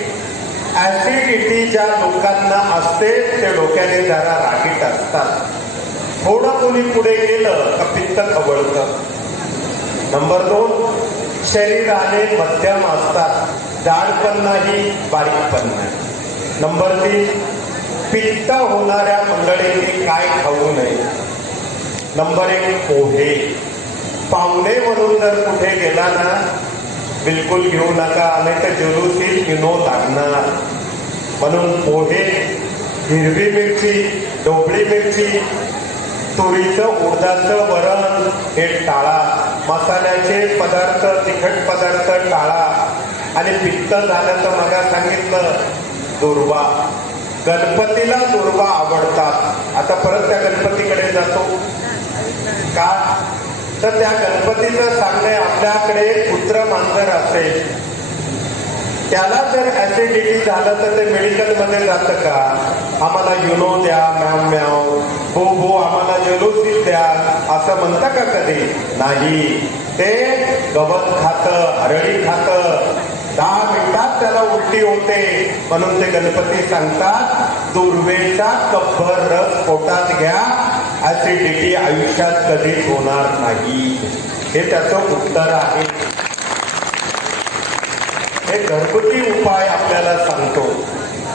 ऍसिडिटी ज्या लोकांना असते ते डोक्याने जरा रागीट असतात. थोडं कोणी पुढे गेलं का पित्त खवळतं. नंबर 2, शरीराने मध्यम असतात. जाड पण नाही, बारीक पण नाही. नंबर 3, पित्त होणाऱ्या मंडळींनी काय खाऊ नये. नंबर 1, पोहे. पाहुणे म्हणून जर कुठे गेला ना, बिलकुल घेऊ नका, नाही तर जुलूसी विनोद लागणार. म्हणून पोहे, हिरवी मिरची, ढोबळी मिरची, तुरीचं उडदाचं वरण हे टाळा. मसाल्याचे पदार्थ, तिखट पदार्थ टाळा. आणि पित्त झालं तर मला सांगितलं दुर्वा. गणपतीला दुर्वा आवडतात. आता परत त्या गणपतीकडे जातो का, तर त्या गणपतीचं सांगणे, आपल्याकडे कुत्र मांजर असेल, त्याला जर ऍसिडिटी झालं तर ते मेडिकलमध्ये जातं का, आम्हाला युनो द्या, म्याव म्याव, भो भो, आम्हाला जेलोसिल द्या, असं म्हणतं का कधी? नाही. ते गवत खातं, हरळी खातं. 10 मिनिटात त्याला उलटी होते. म्हणून ते गणपती सांगतात दुर्वेचा कब्बर रस पोटात घ्या, ऍसिडिटी आयुष्यात कधीच होणार नाही. हे त्याचं उत्तर आहे. हे घरगुती उपाय आपल्याला सांगतो.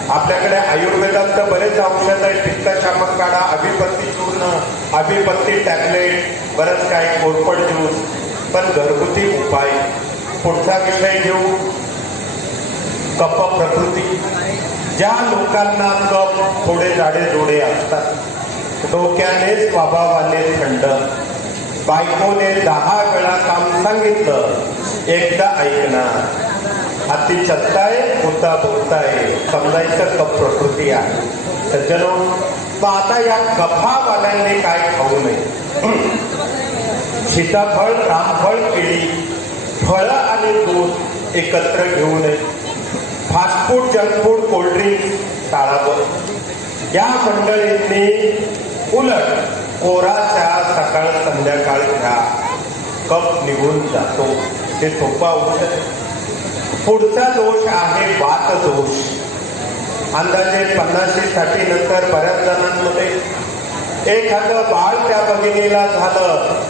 आपल्याकडे आयुर्वेदात तर बरेच औषध आहेत. पित्तशामक काढा, अभिपत्ती चूर्ण, अभिपत्ती टॅबलेट, बरंच काय, कोरफड ज्यूस. पण घरगुती उपाय. पुढचा विषय घेऊ, कफ प्रकृती. ज्या लोकांना कफ थोडे जाडे जोडे असतात, डोक्याने स्वभावाने थंड, बायकोने 10 वेळा काम सांगितलं, एकदा ऐकणार, हाती चत्ताय, होता बोलताय, समजायचं कफ प्रकृती आहे. सज्जनो, मग आता या कफावाल्यांनी काय खाऊ नये? सीताफळ, रामफळ, केळी, फळं आणि दूध एकत्र घेऊ नये. Fast food, junk food, cold drinks टाळावं. या मंडळींनी उलट कोरा चहा सकाळ संध्याकाळ घ्या, कफ निघून जातो. ते सोपा औषध. पुढचा दोष आहे वात दोष. अंदाजे 50-60 नंतर बऱ्याच जणांमध्ये एखादं बाळ त्या भगिनीला झालं,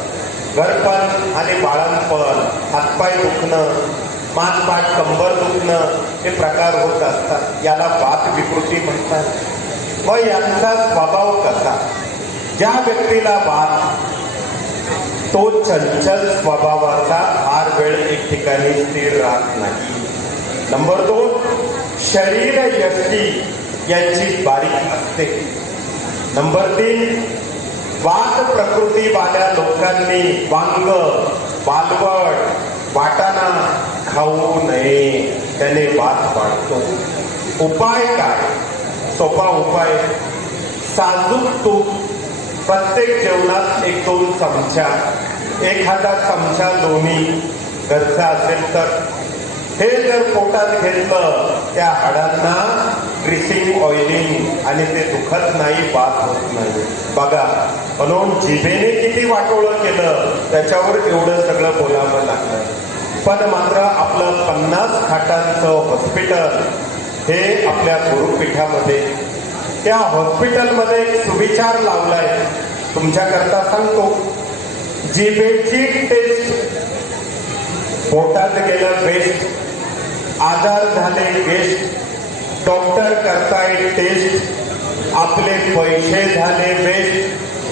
घरपण आणि बाळंपण, हातपाय दुखणं, मानपाट, कंबर दुखणं, हे प्रकार होत असतात. याला वात विकृती म्हणतात. व यांचा स्वभाव कसा? ज्या व्यक्तीला वात, तो चंचल स्वभावाचा, ठिकाणी स्थिर राहत नाही. नंबर 2, शरीर यष्टी यांची बारीक असते. नंबर 3, वात प्रकृतीवाल्या लोकांनी वांग, वालवड, वाटाणा खाऊ नये, त्याने वात वाढतो. उपाय काय? सोपा उपाय, साजूक तूप प्रत्येक जेवणात 1-2 चमचा, एखादा चमचा लोणी घरचा असेल तर. हे जर पोटात घेतलं त्या हाडांना ग्रीसिंग, ऑइलिंग आणि ते दुखत नाही, वात होत नाही. बघा, म्हणून जिभेने किती वाटोळं केलं त्याच्यावर एवढं सगळं बोलावं लागलं. पण मात्र आपलं 50 खाटांचं हॉस्पिटल हे आपल्या गुरुपीठामध्ये, त्या हॉस्पिटलमध्ये एक सुविचार लावलाय. तुमच्याकरता सांगतो, जिभेची टेस्ट, पोटात गेलं बेस्ट, आजार झाले गेस्ट, डॉक्टर करताय टेस्ट, आपले पैसे झाले बेस्ट.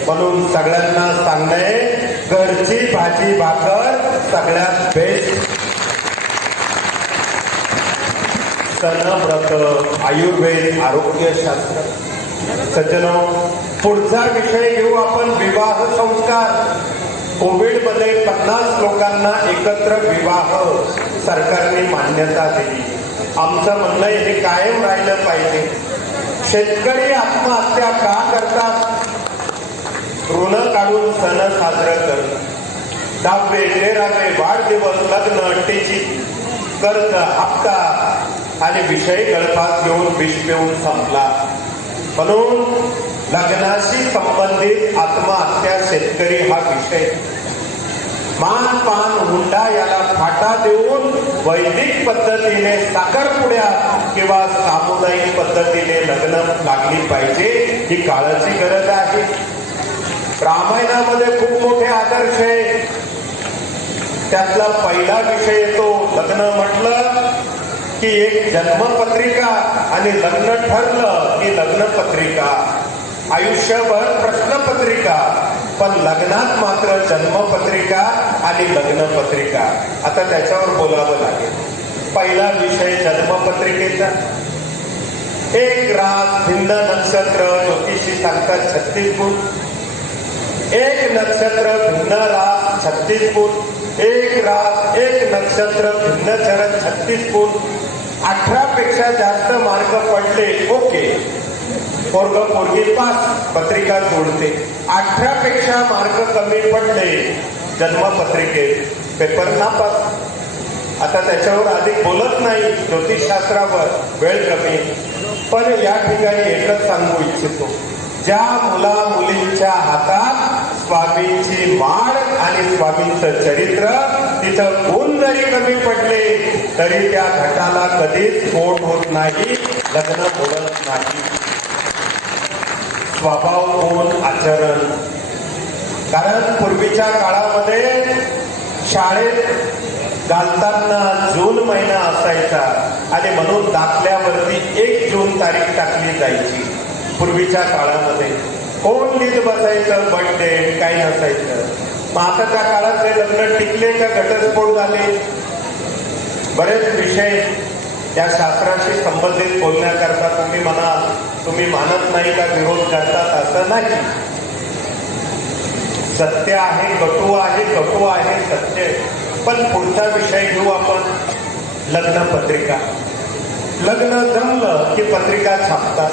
म्हणून सगळ्यांना सांगणे, घरची भाजी भाकर सगळ्यात बेस्ट. सनव्रत, आयुर्वेद, आरोग्यशास्त्र. सज्जनो, पुढचा विषय घेऊ आपण विवाह संस्कार. कोविडमध्ये 50 लोकांना एकत्र विवाह सरकारने मान्यता दिली. आमचं म्हणणं हे कायम राहिलं पाहिजे. शेतकरी आत्महत्या का करतात? ऋण काढून सण साजरं करणं, 10वे 13वे वाढदिवस, लग्न, टेची, कर्ज, हप्ता आणि विषय गळफास घेऊन विष पिऊन संपला. म्हणून लग्नाशी संबंधित आत्महत्या, शेतकरी हा विषय. मान पान हुंडा याला फाटा देऊन वैदिक पद्धतीने साखरपुड्या किंवा सामुदायिक पद्धतीने लग्न लागली पाहिजे, ही काळाची गरज आहे. रामायणामध्ये खूप मोठे आदर्श आहे. त्यातला पहिला विषय येतो. लग्न म्हटलं की एक जन्मपत्रिका आणि लग्न ठरलं की लग्नपत्रिका, आयुष्यभर प्रश्नपत्रिका. पण लग्नात मात्र जन्मपत्रिका आणि लग्नपत्रिका. आता त्याच्यावर बोलावं लागेल. पहिला विषय जन्मपत्रिकेचा. एक रास, भिन्न नक्षत्र, ज्योतिषी सांगतात 36 गुण. एक नक्षत्र, भिन्न रास, 36 गुण. एक रास, एक नक्षत्र, भिन्न चरण, 36 गुण. 18 पेक्षा जास्त मार्क पडले, ओके, पोरग पोरगी पास, पत्रिका जोडते. 18 पेक्षा मार्क कमी पडले जन्मपत्रिकेत, पेपर नापास. आता त्याच्यावर अधिक बोलत नाही, ज्योतिषशास्त्रावर वेळ कमी. पण या ठिकाणी एकच सांगू इच्छितो, ज्या मुला मुलींच्या हातात स्वामींची माळ आणि स्वामींचं चरित्र, तिथं गुण जरी कमी पडले तरी त्या घटाला कधीच स्फोट होत नाही, लग्न मोडत नाही. स्वभाव, गुण, आचरण. कारण पूर्वीच्या काळामध्ये शाळेत घालताना जून महिना असायचा आणि म्हणून दाखल्यावरती 1 जून तारीख टाकली जायची. पूर्वीच्या काळामध्ये कोण लिहित बसायचं, बर्थडे काही नसायचं. मग आताच्या काळात ते लग्न टिकले का घटस्फोट झाले. बरेच विषय या शास्त्राशी संबंधित बोलण्याकरता तुम्ही म्हणाल, तुम्ही मानत नाही का, विरोध करतात, असं नाही. सत्य आहे, कटू आहे, कटू आहे, सत्य. पण पुढचा विषय घेऊ आपण, लग्नपत्रिका. लग्न जमलं की पत्रिका छापतात.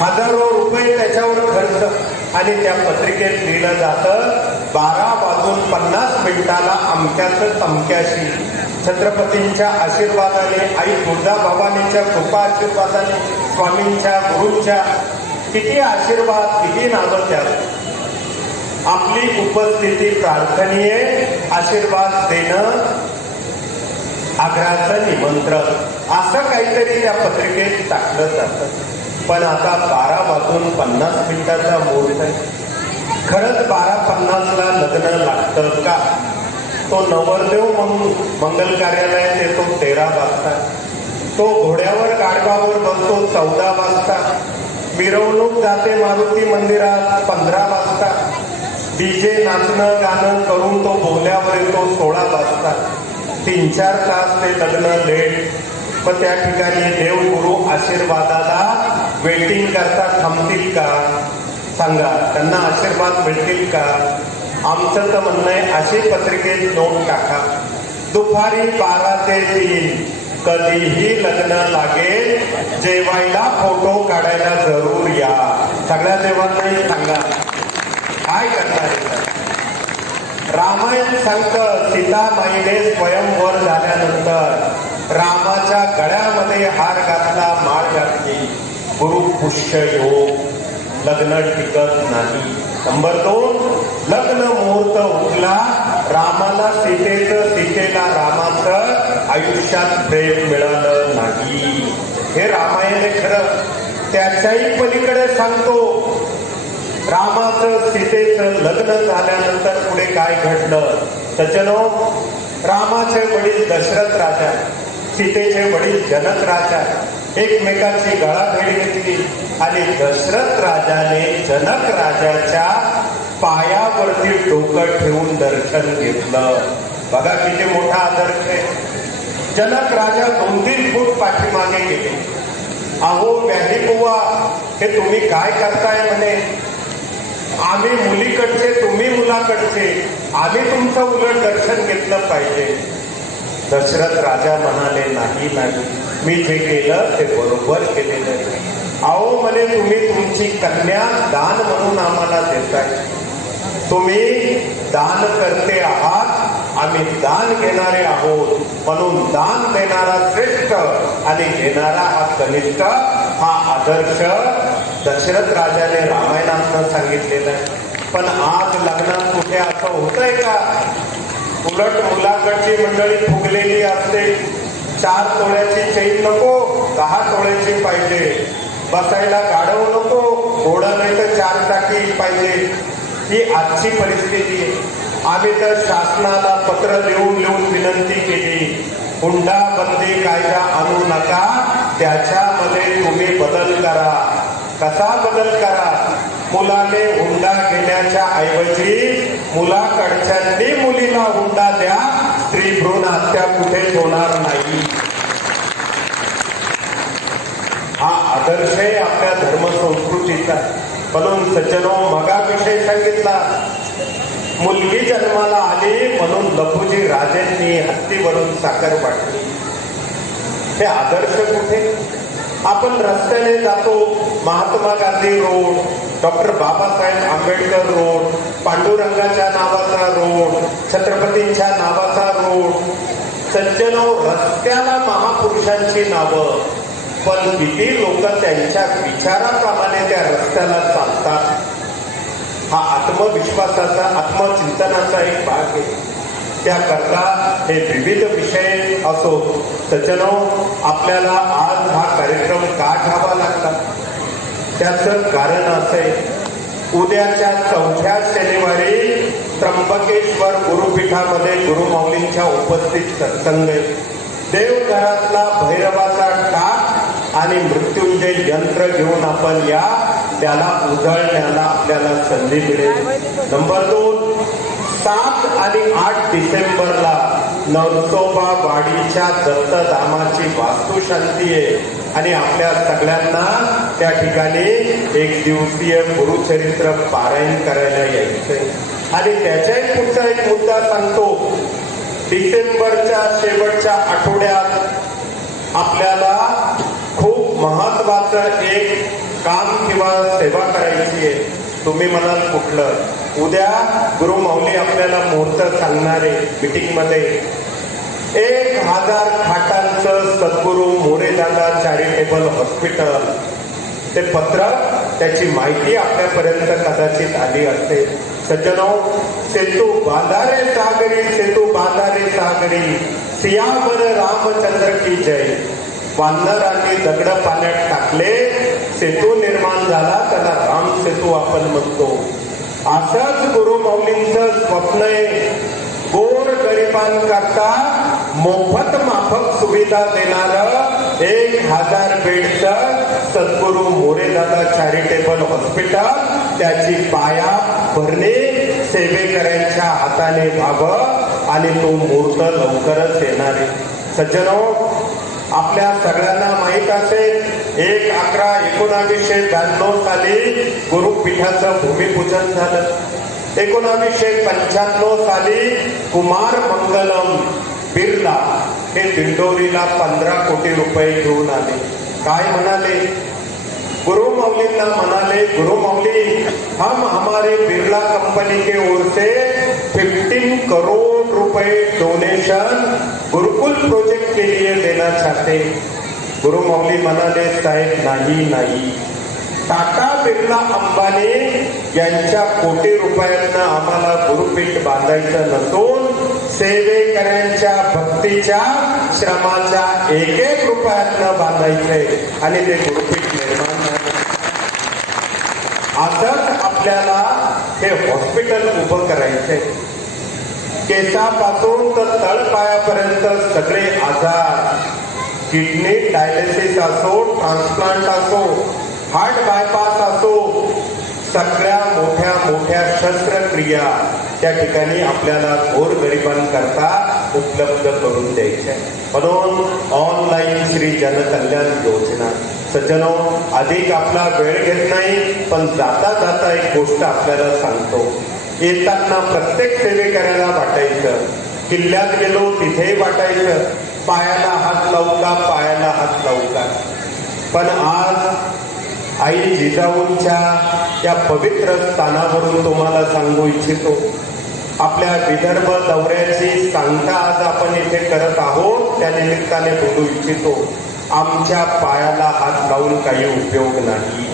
हजारो रुपये त्याच्यावर खर्च आणि त्या पत्रिकेत लिहिलं जातं 12:50 अमक्याचं तमक्याशी. छत्रपतींच्या आशीर्वादाने, आई तुळजाभवानीच्या कृपा आशीर्वादाने, स्वामींच्या, गुरूंच्या किती आशीर्वाद, किती नावं त्यात. आपली उपस्थिती प्रार्थनीय, आशीर्वाद देणं आग्रहाचं निमंत्रण, असं काहीतरी त्या पत्रिकेत टाकलं जातं. पण आता 12:50 मुहूर्त आहे. खरंच 12:50 लग्न लागतं का? तो नवरदेव म्हणून मंगल कार्यालयात येतो 13 वाजता. तो घोड्यावर गाढवावर बसतो 14 वाजता. मिरवणूक जाते मारुती मंदिरात 15 वाजता. डीजे नाचणं गाणं करून तो बोल्यावर येतो 16 वाजता. 3-4 तास ते लग्न लेट, पण त्या ठिकाणी देवगुरु आशीर्वादाला वेटिंग करता थांबतील का? सांगा, त्यांना आशीर्वाद मिळतील का? आमचं तर म्हणणं आहे, अशी पत्रिकेत नोट टाका, दुपारी 12 ते 3 कधीही लग्न लागेल, जेवायला फोटो काढायला जरूर या. सगळ्या देवांनाही सांगा. काय करणार? रामायण सांगतं, सीतामाईने स्वयंवर झाल्यानंतर रामाच्या गळ्यामध्ये हार घातला, माळ घातली. गुरु पुष्य योग, लग्न टिकत नाही. नंबर 2, लग्न मुहूर्त उठला, रामाला सीतेला रामाचं आयुष्यात प्रेम मिळालं नाही. हे रामायण आहे खरं. त्याच्याही पलीकडे सांगतो, रामाचं सीतेचं लग्न झाल्यानंतर पुढे काय घडलं. सज्जनो, रामाचे वडील दशरथ राजा, सीतेचे वडील जनक राजा एकमेकांची गळाभेट घेतली आणि दशरथ राजाने जनक राजाच्या पायावरती डोकं ठेवून दर्शन घेतलं. बघा किती मोठा आदर्श आहे. जनक राजा 2-3 फूट पाठीमागे गेले. अहो व्याधी बुवा, हे तुम्ही काय करताय म्हणे. आम्ही मुलीकडचे, तुम्ही मुलाकडचे, आम्ही तुमचं उलट दर्शन घेतलं पाहिजे. दशरथ राजा म्हणाले, नाही, मी जे केलं ते बरोबर केलेलं आहे. अहो म्हणे, तुम्ही तुमची कन्या दान म्हणून आम्हाला देताय. तुम्ही दान करते आहात, आम्ही दान घेणारे आहोत. म्हणून दान देणारा श्रेष्ठ आणि घेणारा हा कनिष्ठ, हा आदर्श दशरथ राजाने रामायणात सांगितलेला आहे. पण आज लग्नात कुठे असं होतंय का? उलट मुलाकडची मंडळी फुगलेली असते. 4 तोळ्याची चैन नको, 10 तोळ्याची पाहिजे. बसायला गाढव नको, घोडं नाही तर 4 चाकी पाहिजे. ही आजची परिस्थिती आहे. आम्ही तर शासनाला पत्र लिहून विनंती केली, हुंडाबंदी कायदा आणू नका, त्याच्यामध्ये तुम्ही बदल करा. कसा बदल करा? मुलाने हुंडा घेण्याच्या ऐवजी मुलाकडच्यांनी मुलीला हुंडा द्या. स्त्री भ्रूण हत्या कुठेच होणार नाही. हा आदर्श आहे आपल्या धर्मसंस्कृतीचा. म्हणून सज्जनो, मगाविषयी सांगितला, मुलगी जन्माला आली म्हणून लखुजी राजेंनी हत्तीवरून साखर वाटली. हे आदर्श कुठे? आपण रस्त्याने जातो, Mahatma Gandhi road, doctor Babasaheb Ambedkar road, पांडुरंगाच्या नावाचा रोड, छत्रपतींच्या नावाचा रोड. सज्जनो, रस्त्याला महापुरुषांची नावं, पण किती लोक त्यांच्या विचाराप्रमाणे त्या रस्त्याला चालतात. हा आत्मविश्वासाचा, आत्मचिंतनाचा एक भाग आहे. त्याकरता हे विविध विषय असो. सज्जनो, आपल्याला आज हा कार्यक्रम का घ्यावा लागला? त्याचं कारण असं आहे, उद्याच्या 4थ्या शनिवारी त्र्यंबकेश्वर गुरुपीठामध्ये गुरुमाऊलींच्या उपस्थित सत्संग आहे. देवघरातला भैरवाचा टाक आणि मृत्युंजय यंत्र घेऊन आपण या, त्याला उधळण्याला आपल्याला संधी मिळेल. नंबर 2, 7 आणि 8 डिसेंबरला नरसोबा वाडीच्या दत्तधामाची वास्तुशांती आहे आणि आपल्या सगळ्यांना त्या ठिकाणी 1 दिवसीय गुरुचरित्र पारायण करायला यायचंय. आणि त्याच्याही पुढचा एक मुद्दा सांगतो. डिसेंबरच्या शेवटच्या आठवड्यात आपल्याला खूप महत्वाचं एक काम किंवा सेवा करायची आहे. तुम्ही म्हणाल कुठलं? उद्या गुरुमाऊली आपल्याला मुहूर्त सांगणारे मीटिंगमध्ये 1000 खाटांचं सद्गुरू मोरेदादा चॅरिटेबल हॉस्पिटल, ते पत्र, त्याची माहिती आपल्यापर्यंत कदाचित आली असते. सज्जनो, सेतू बांधारे सागरी, सेतू बांधारे सागरी, सियावर रामचंद्र की जय. वानरांनी दगड पाण्यात टाकले, सेतू निर्माण झाला, त्याला राम सेतू आपण म्हणतो. असंच गुरुमाऊलींचं स्वप्न आहे. गोर गरिबांकरता मोफत माफक सुविधा देणारं 1000 बेडचं सद्गुरू मोरेदादा चॅरिटेबल हॉस्पिटल, त्याची पाया भरणी सेवेकऱ्यांच्या हाताने व्हावं आणि तो मुहूर्त लवकरच येणार आहे. सज्जनो, आपल्या सगळ्यांना माहीत असेल 1/11/1992 साली गुरुपीठाचं भूमिपूजन झालं. 1995 साली कुमार मंगलम बिर्ला हे दिंडोरीला 15 कोटी रुपये घेऊन आले. काय म्हणाले? गुरु मौलींना म्हणाले, गुरु मौली हम हमारे बिरला कंपनी के ओर से 15 करोड़ रुपए डोनेशन गुरुकुल प्रोजेक्ट के लिए देना चाहते. गुरु मौली म्हणाले, साहेब नाही, टाटा बिर्ला अंबानी यांच्या कोटी रुपयांना आम्हाला गुरुपीठ बांधायचं नसून सेवेकऱ्यांच्या भक्तीच्या श्रमाच्या 1-1 रुपयातनं बांधायचंय आणि ते गुरुपीठ निर्माण झालं. असंच आपल्याला हे हॉस्पिटल उभं करायचंय. केसापासून तर तळपायापर्यंत सगळे आजार, किडनी डायलिसिस असो, ट्रान्सप्लांट असो, हार्ट बायपास असो, सगळ्या मोठ्या मोठ्या शस्त्रक्रिया त्या ठिकाणी आपल्याला गोरगरिबांकरता उपलब्ध करून द्यायच्या. म्हणून ऑनलाईन श्री जनकल्याण योजना. सज्जनो, अधिक आपला वेळ घेत नाही, पण जाता जाता एक गोष्ट आपल्याला सांगतो. येताना प्रत्येक सेवेकऱ्याला वाटायचं, किल्ल्यात गेलो तिथेही वाटायचं, पायाला हात लावू का, पायाला हात लावू का. पण आज आई जिजाऊंच्या त्या पवित्र स्थानावरून तुम्हाला सांगू इच्छितो, आपल्या विदर्भ दौऱ्याची सांगता आज आपण इथे करत आहोत. त्या निमित्ताने बोलू इच्छितो, आमच्या पायाला हात लावून काही उपयोग नाही.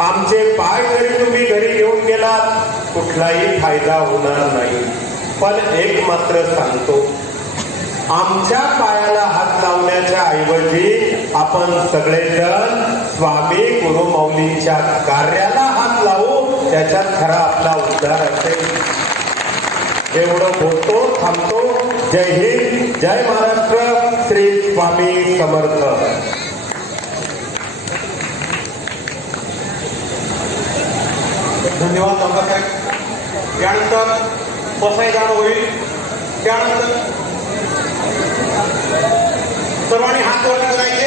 आमचे पाय जरी तुम्ही घरी घेऊन गेलात कुठलाही फायदा होणार नाही. पण एक मात्र सांगतो, आमच्या पायाला हात लावण्याच्या ऐवजी आपण सगळेजण स्वामी गुरु मौलींच्या कार्याला हात लावू, त्याच्यात खरा आपला उद्धार असेल. एवढं बोलतो, थांबतो. जय हिंद, जय महाराष्ट्र, श्री स्वामी समर्थ. धन्यवाद दादासाहेब. यानंतर पसायदान होईल. त्यानंतर सर्वांनी हात वर करायचे.